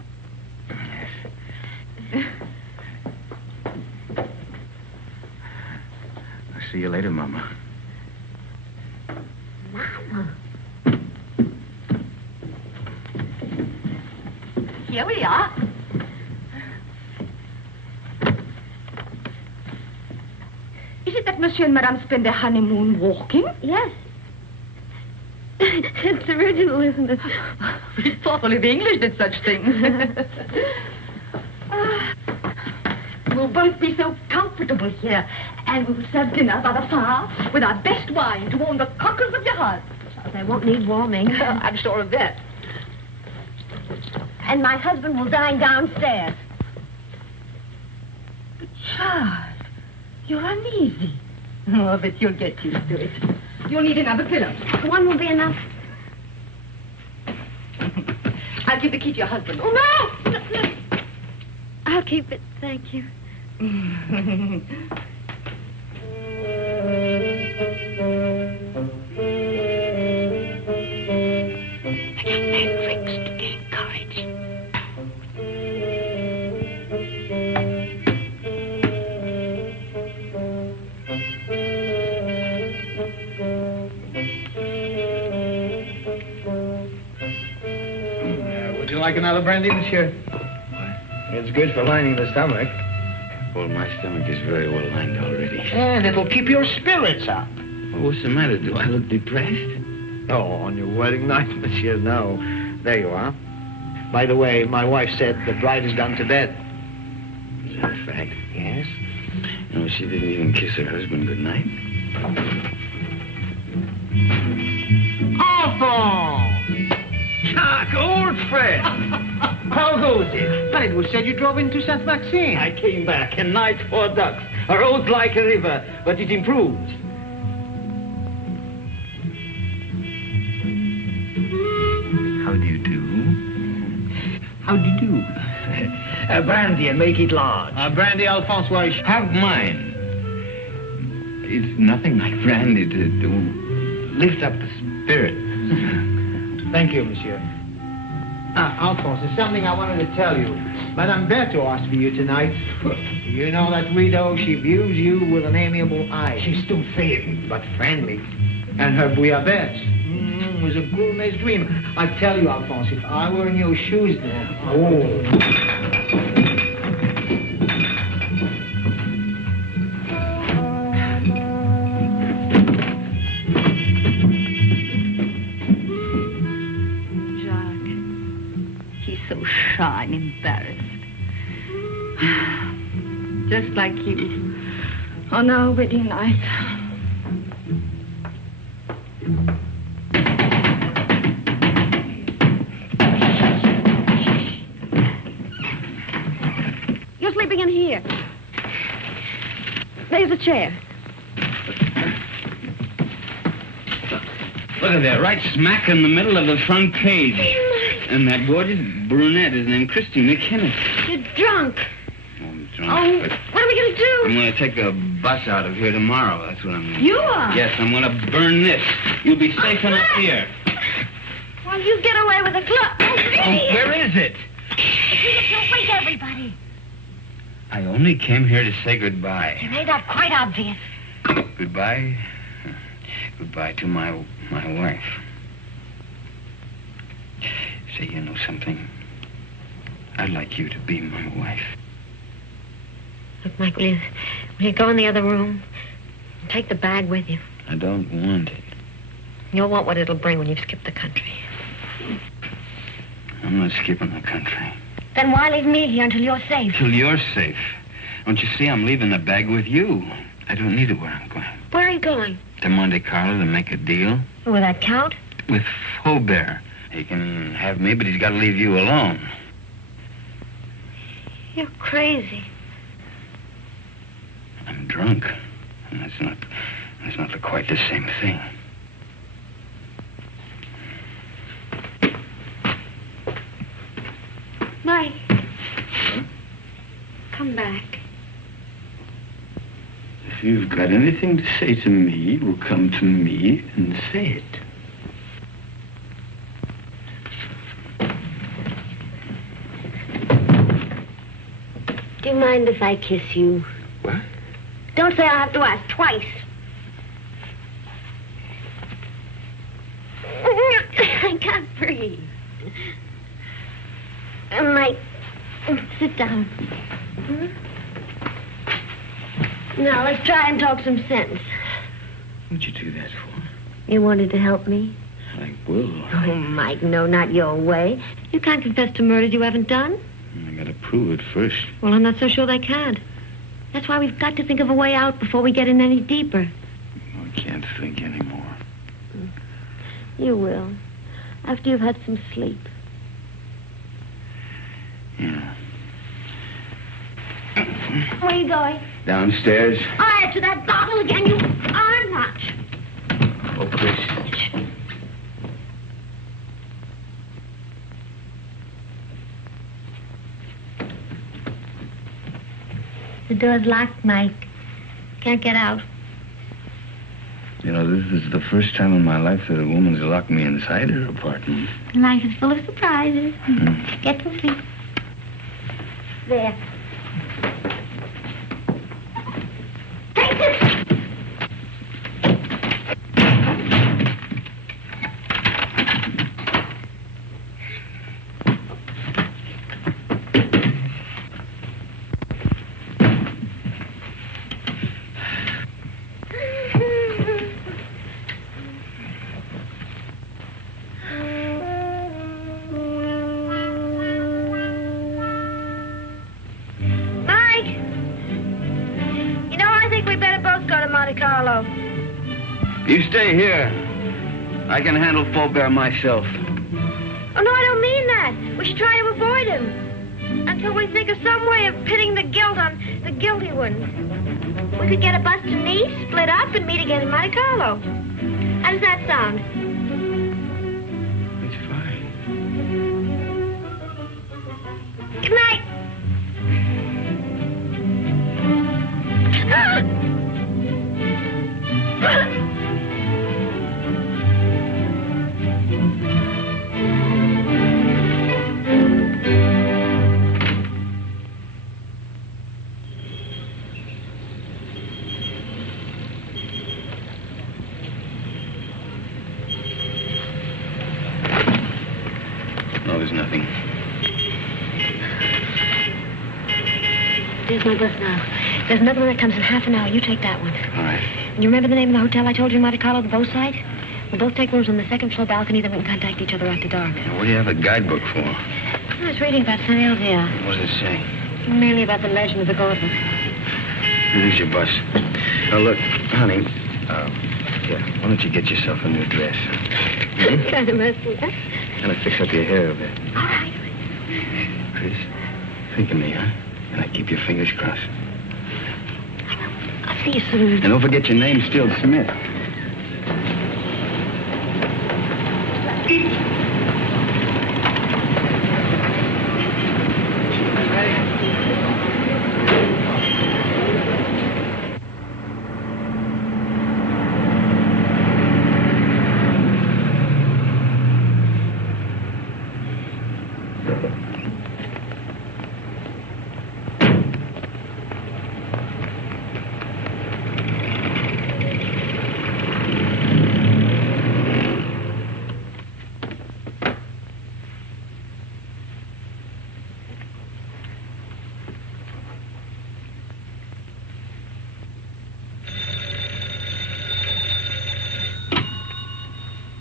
I'll see you later, Mama. Mama. Here we are. Is it that Monsieur and Madame spend their honeymoon walking? Yes. It's original, isn't it? It's thoughtful if the English did such things. We'll both be so comfortable here, and we will serve dinner by the fire with our best wine to warm the cockles of your heart. They won't need warming. I'm sure of that. And my husband will dine downstairs. But, Charles, you're uneasy. Oh, but you'll get used to it. You'll need another pillow. One will be enough. I'll give the key to your husband. Oh, no! No. I'll keep it, thank you. Would you like another brandy, monsieur? It's good for lining the stomach. Well, my stomach is very well lined already. And it'll keep your spirits up. Well, what's the matter? Do I look depressed? Oh, on your wedding night, monsieur, no. There you are. By the way, my wife said the bride has gone to bed. Is that a fact? Yes. No, she didn't even kiss her husband goodnight. Alphonse! Chuck, old friend! How goes it? But it was said you drove into Saint Maxime. I came back, a night for ducks. A road like a river, but it improves. How do you do? How do you do? A brandy and make it large. A brandy, Alphonse, why? Have mine. It's nothing like brandy to lift up the spirit. Thank you, monsieur. Alphonse, there's something I wanted to tell you. Madame Berthaud asked for you tonight. You know that widow, she views you with an amiable eye. She's still thin, but friendly. And her bouillabaisse was a gourmet's dream. I tell you, Alphonse, if I were in your shoes then... Oh... Shy and embarrassed. Just like you on our wedding night. You're sleeping in here. There's a chair. Look at that, right smack in the middle of the front page. And that gorgeous brunette is named Christine McKinnon. You're drunk. Oh, I'm drunk. Oh, but what are we going to do? I'm going to take a bus out of here tomorrow. That's what I'm going to do. You are? Yes, I'm going to burn this. You'll be safe enough here. Well, you get away with a glove. Oh, where is it? You'll wake everybody. I only came here to say goodbye. You made that quite obvious. Goodbye? Goodbye to my wife. Say, you know something? I'd like you to be my wife. Look, Mike, will you go in the other room? Take the bag with you. I don't want it. You'll want what it'll bring when you've skipped the country. I'm not skipping the country. Then why leave me here until you're safe? Till you're safe. Don't you see I'm leaving the bag with you? I don't need it where I'm going. Where are you going? To Monte Carlo to make a deal. Will that count? With Faubert. He can have me, but he's got to leave you alone. You're crazy. I'm drunk. And that's not quite the same thing. Mike. Huh? Come back. If you've got anything to say to me, well, come to me and say it. Do you mind if I kiss you? What? Don't say I'll have to ask twice. Sit down. Now, let's try and talk some sense. What'd you do that for? You wanted to help me? I will. Oh, Mike, no, not your way. You can't confess to murders you haven't done. I gotta prove it first. Well, I'm not so sure they can't. That's why we've got to think of a way out before we get in any deeper. I can't think anymore. You will. After you've had some sleep. Yeah. Where are you going? Downstairs. To that bottle again, you are not. Oh, Chris. The door's locked, Mike. Can't get out. You know, this is the first time in my life that a woman's locked me inside her apartment. Life is full of surprises. Get some sleep. There. Take this! You stay here. I can handle Faubert myself. Oh, no, I don't mean that. We should try to avoid him. Until we think of some way of pitting the guilt on the guilty ones. We could get a bus to Nice, split up, and meet again in Monte Carlo. How does that sound? It's fine. Good night. No, there's nothing. There's my bus now. There's another one that comes in half an hour. You take that one. All right. And you remember the name of the hotel I told you in Monte Carlo, the boat site? We'll both take rooms on the second floor balcony, then we can contact each other after dark. Now, what do you have a guidebook for? I was reading about St. Elzia. What does it say? Mainly about the legend of the gauntlet. Here's your bus. Now, look, honey, here, why don't you get yourself a new dress? Kind of messy, huh? And fix up your hair a bit. All right. Chris, think of me, huh? And I keep your fingers crossed. I'll see you soon. And don't forget your name's still Smith.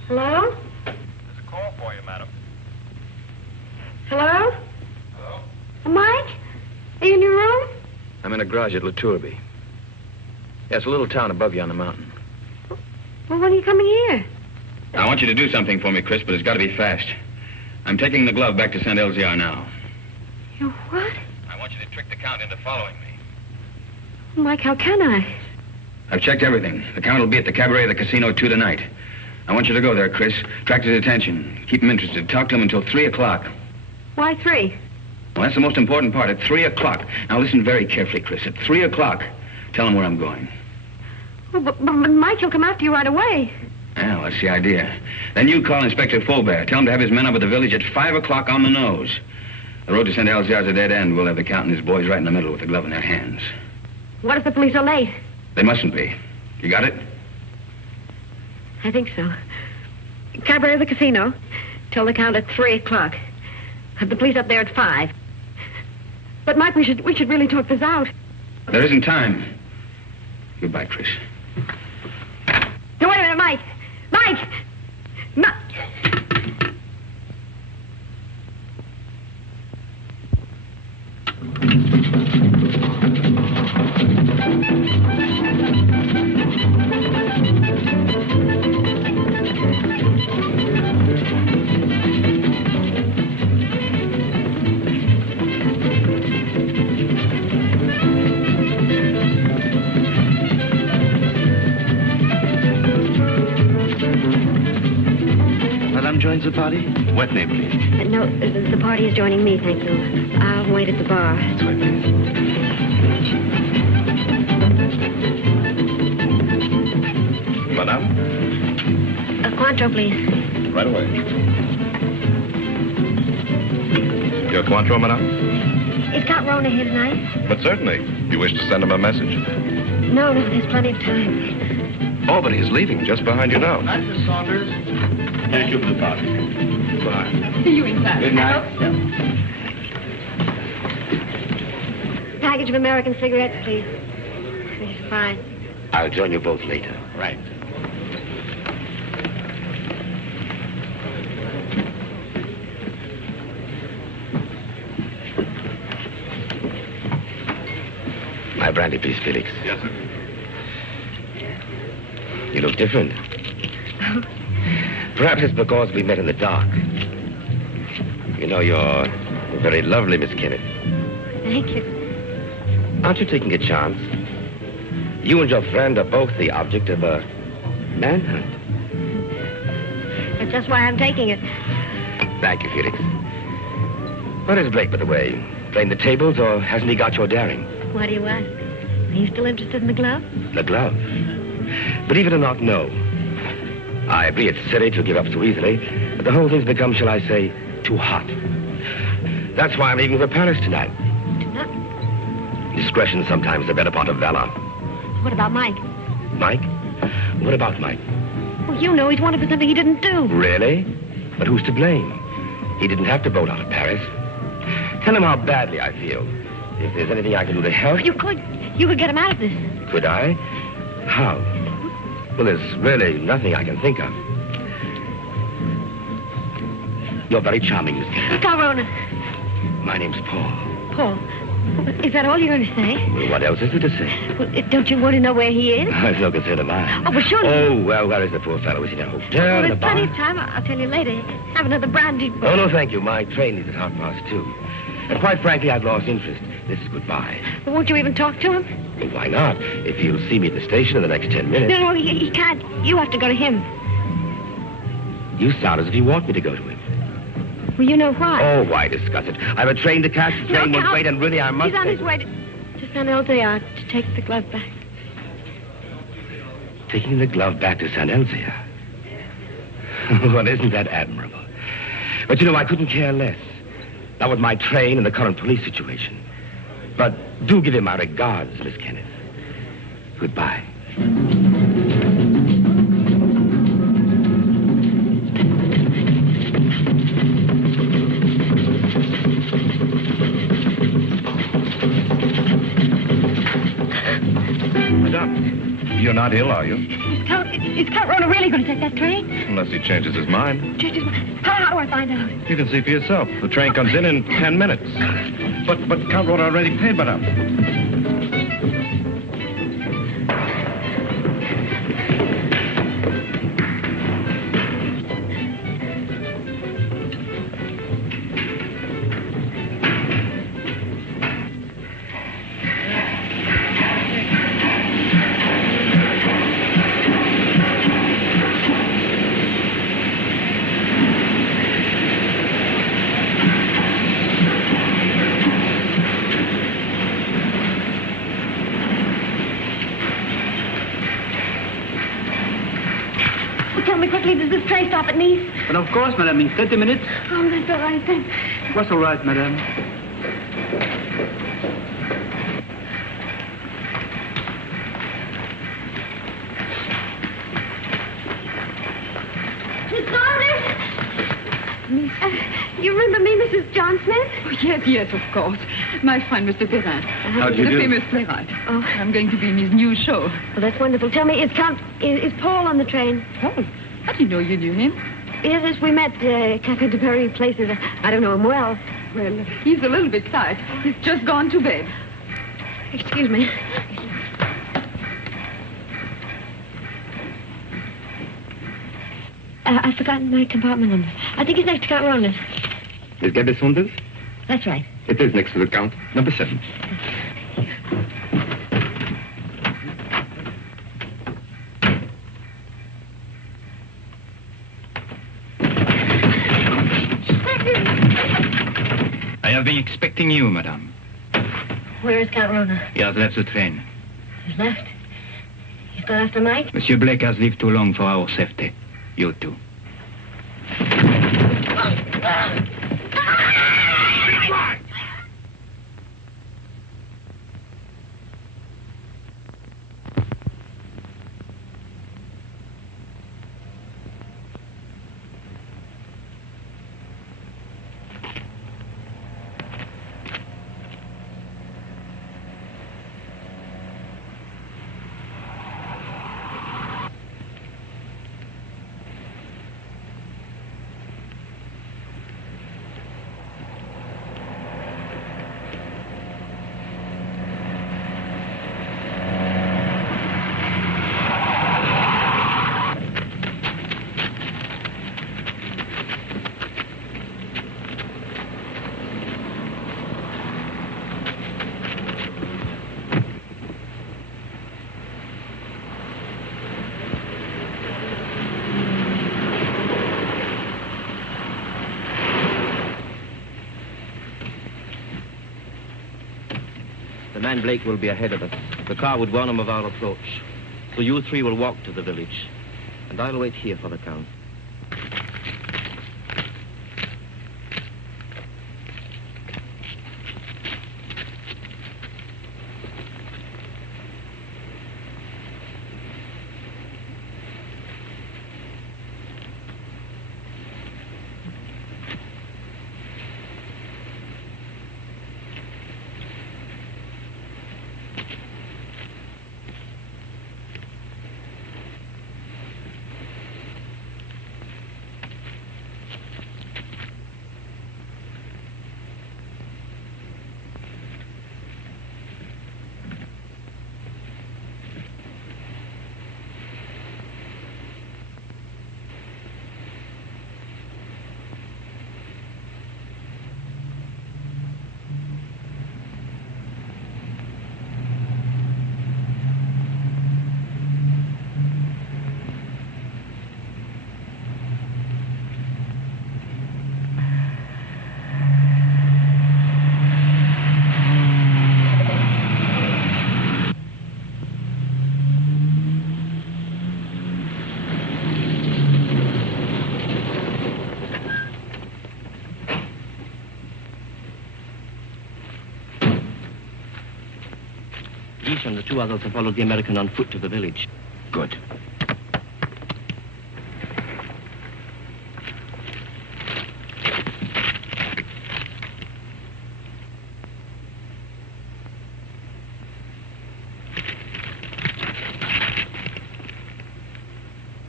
Hello? There's a call for you, madam. Hello? Hello? Mike? Are you in your room? I'm in a garage at La Tourby. Yeah, it's a little town above you on the mountain. Well, when are you coming here? I want you to do something for me, Chris, but it's got to be fast. I'm taking the glove back to St. Elzia now. You what? I want you to trick the Count into following me. Mike, how can I? I've checked everything. The Count will be at the cabaret of the casino 2 tonight. I want you to go there, Chris. Attract his attention. Keep him interested. Talk to him until 3 o'clock. Why 3? Well, that's the most important part. At 3 o'clock. Now, listen very carefully, Chris. At 3 o'clock, tell him where I'm going. Well, but Mike, he'll come after you right away. Well, that's the idea. Then you call Inspector Faubert. Tell him to have his men up at the village at 5 o'clock on the nose. The road to St. Elzia is a dead end. We'll have the Count and his boys right in the middle with the glove in their hands. What if the police are late? They mustn't be. You got it? I think so. Cabaret of the casino. Tell the Count at 3 o'clock. Have the police up there at 5. But, Mike, we should really talk this out. There isn't time. Goodbye, Trish. No, wait a minute, Mike. Mike! Joins the party? What name, please? No, the party is joining me, thank you. I'll wait at the bar. That's right, please. Madame? A Cointreau, please. Right away. Your Cointreau, madame? Is Count Rona here tonight? But certainly. You wish to send him a message? No, there's plenty of time. Oh, but he's leaving just behind you now. Night, Miss Saunders. Thank you for the party. Bye. See you inside. Good night. I hope so. Package of American cigarettes, please. This is fine. I'll join you both later. Right. My brandy, please, Felix. Yes, sir. You look different. Perhaps it's because we met in the dark. You know, you're very lovely, Miss Kenneth. Thank you. Aren't you taking a chance? You and your friend are both the object of a manhunt. That's just why I'm taking it. Thank you, Felix. Where is Blake, by the way? Playing the tables, or hasn't he got your daring? Why do you ask? Are you still interested in the glove? The glove? Believe it or not, no. I agree it's silly to give up so easily, but the whole thing's become, shall I say, too hot. That's why I'm leaving for Paris tonight. Tonight? Discretion sometimes the better part of valor. What about Mike? Mike? What about Mike? Well, you know he's wanted for something he didn't do. Really? But who's to blame? He didn't have to boat out of Paris. Tell him how badly I feel. If there's anything I can do to help... You could get him out of this. Could I? How? Well, there's really nothing I can think of. You're very charming, Miss Kennedy. Corona. My name's Paul. Paul. Is that all you're going to say? Well, what else is there to say? Well, don't you want to know where he is? It's no concern of mine. Oh, well, surely... Oh, well, where is the poor fellow? Is he in a hotel, Well, in a there's bar? plenty of time. I'll tell you later. Have another brandy. Oh, no, thank you. My train leaves at 2:30. And quite frankly, I've lost interest. This is goodbye. Well, won't you even talk to him? Well, why not? If he'll see me at the station in the next 10 minutes. No, he can't. You have to go to him. You sound as if you want me to go to him. Well, you know why. Oh, why discuss it? I have a train to catch. The train won't wait, and really I must... He's on his way to San Elzea to take the glove back. Taking the glove back to San Elzea? Well, isn't that admirable? But, you know, I couldn't care less. Not with my train and the current police situation. But do give him my regards, Miss Kenneth. Goodbye. Madame, you're not ill, are you? Is Count Rona really going to take that train? Unless he changes his mind. Changes my... How do I find out? You can see for yourself. The train comes in 10 minutes. But Count Rona already paid, madame. Tell me quickly, does this train stop at Nice? And of course, madame, in 30 minutes. Oh, that's all right, then. What's all right, madame? Miss Saunders! You remember me, Mrs. John Smith? Oh, yes, of course. My friend, Mr. Perrin. How do you do? The famous playwright. Oh. I'm going to be in his new show. Well, that's wonderful. Tell me, is Paul on the train? Paul? How do you know you knew him? Yes, we met Café de Paris places. I don't know him well. Well, he's a little bit tired. He's just gone to bed. Excuse me. I've forgotten my compartment number. I think it's next to Count Ronald. Miss Gabby Saunders? That's right. It is next to the Count. Number 7. I have been expecting you, madame. Where is Count Ronald? He has left the train. He's left? He's gone after Mike? Monsieur Blake has lived too long for our safety. You too. The man Blake will be ahead of us. The car would warn him of our approach. So you 3 will walk to the village. And I'll wait here for the Count. Guiche and the 2 others have followed the American on foot to the village. Good.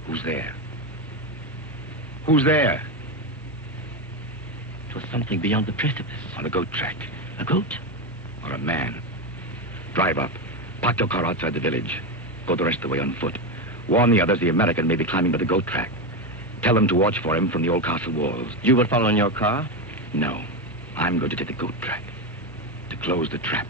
Who's there? Who's there? It was something beyond the precipice. On the goat track. A goat? Or a man. Drive up. Park your car outside the village. Go the rest of the way on foot. Warn the others the American may be climbing by the goat track. Tell them to watch for him from the old castle walls. You will follow in your car? No. I'm going to take the goat track. To close the trap.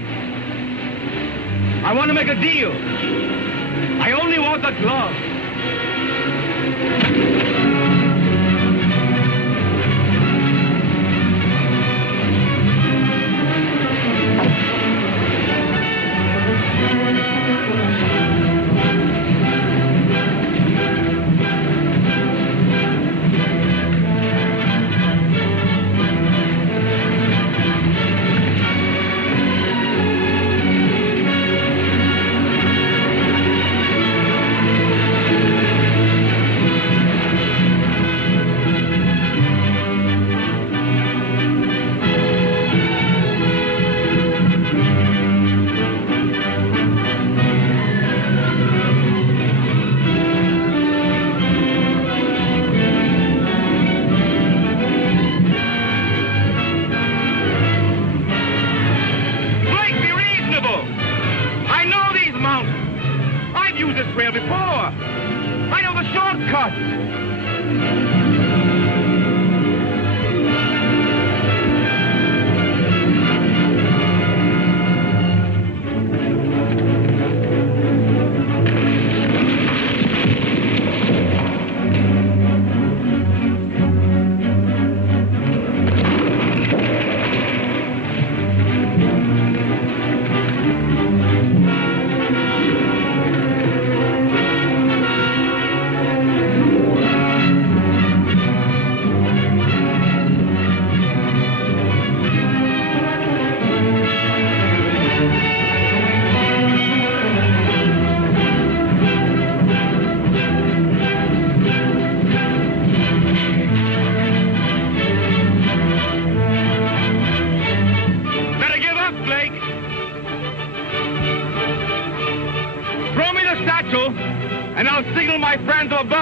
Blake! I want to make a deal. I only want the glove.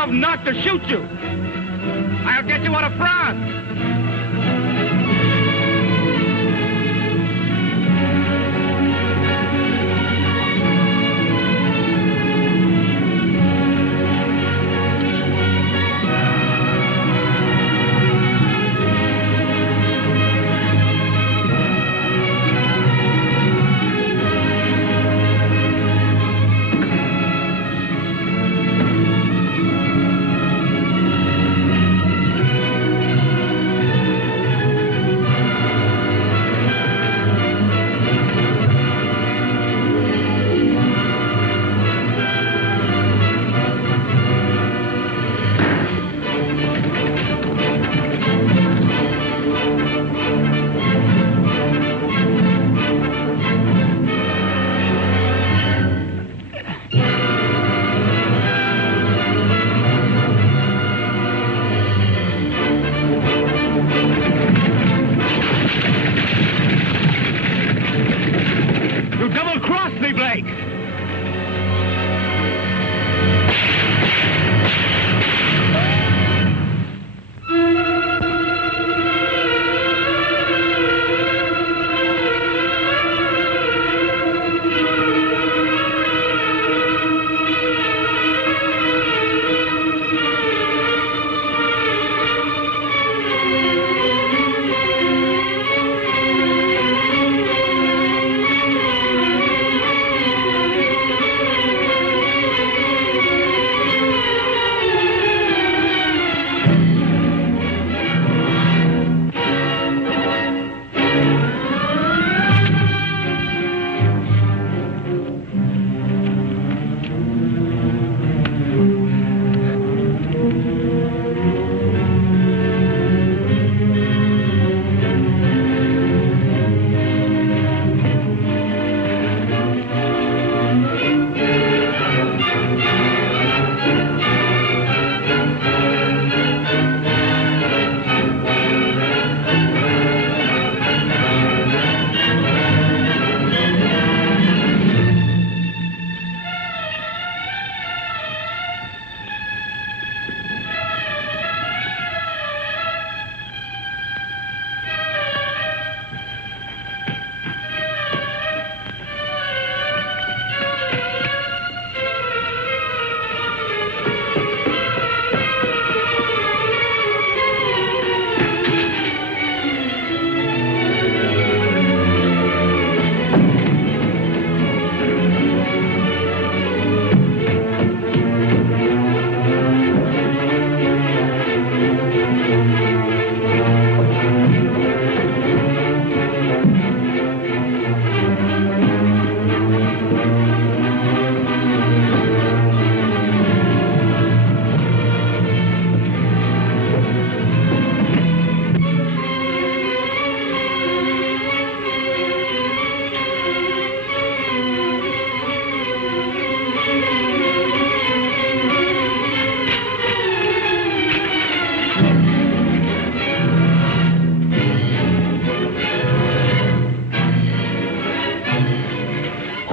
Not to shoot you. I'll get you out of France.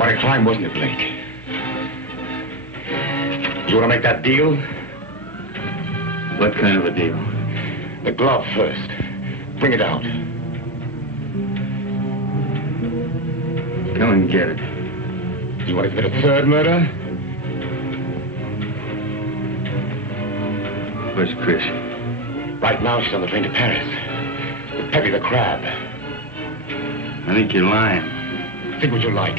Quite a climb, wasn't it, Blake? You want to make that deal? What kind of a deal? The glove first. Bring it out. Come and get it. You want to commit a third murder? Where's Chris? Right now, she's on the train to Paris. With Peppy the Crab. I think you're lying. Think what you like.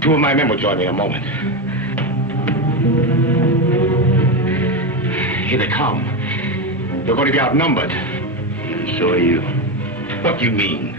2 of my men will join me in a moment. Here they come. You're going to be outnumbered. And so are you. What do you mean?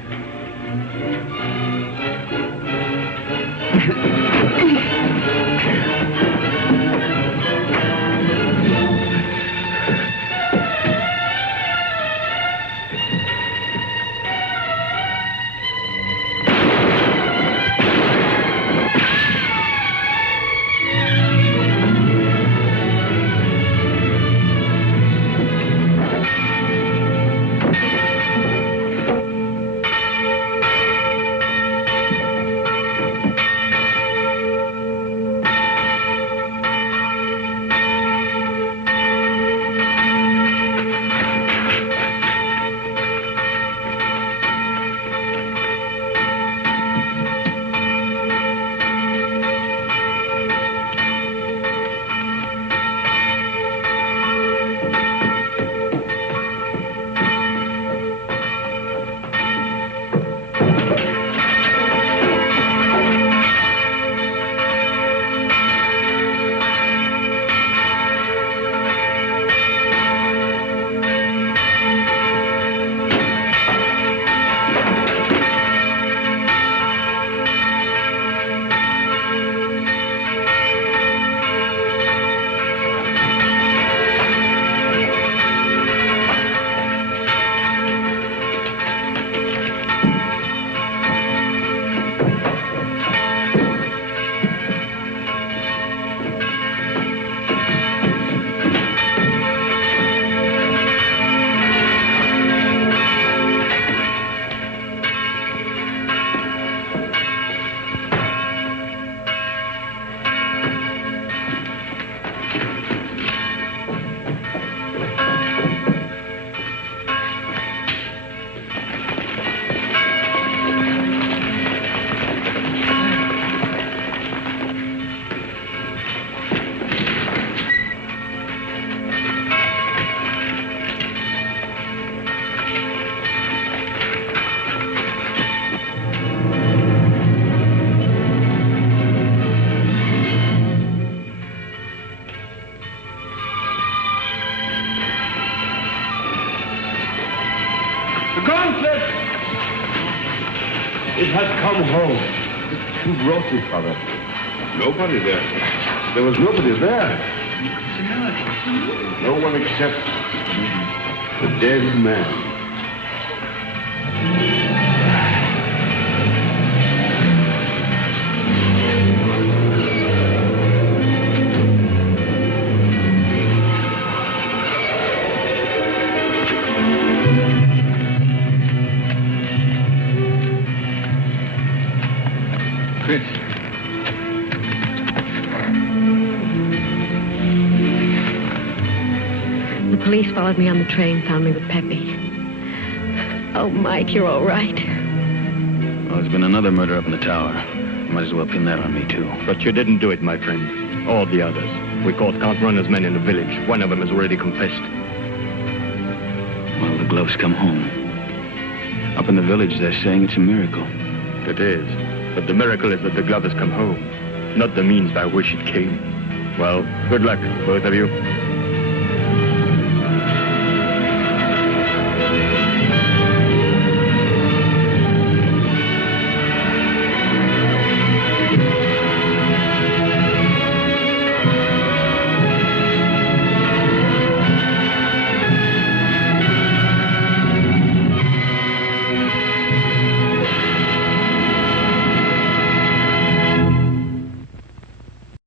It has come home. Who brought it, Father? Nobody there. There was nobody there. No one except the dead man. The police followed me on the train, found me with Peppy. Oh, Mike, you're all right. Well, there's been another murder up in the tower. Might as well pin that on me, too. But you didn't do it, my friend. All the others. We caught Count-Runner's men in the village. One of them has already confessed. Well, the gloves come home. Up in the village, they're saying it's a miracle. It is. But the miracle is that the glove has come home, not the means by which it came. Well, good luck, both of you.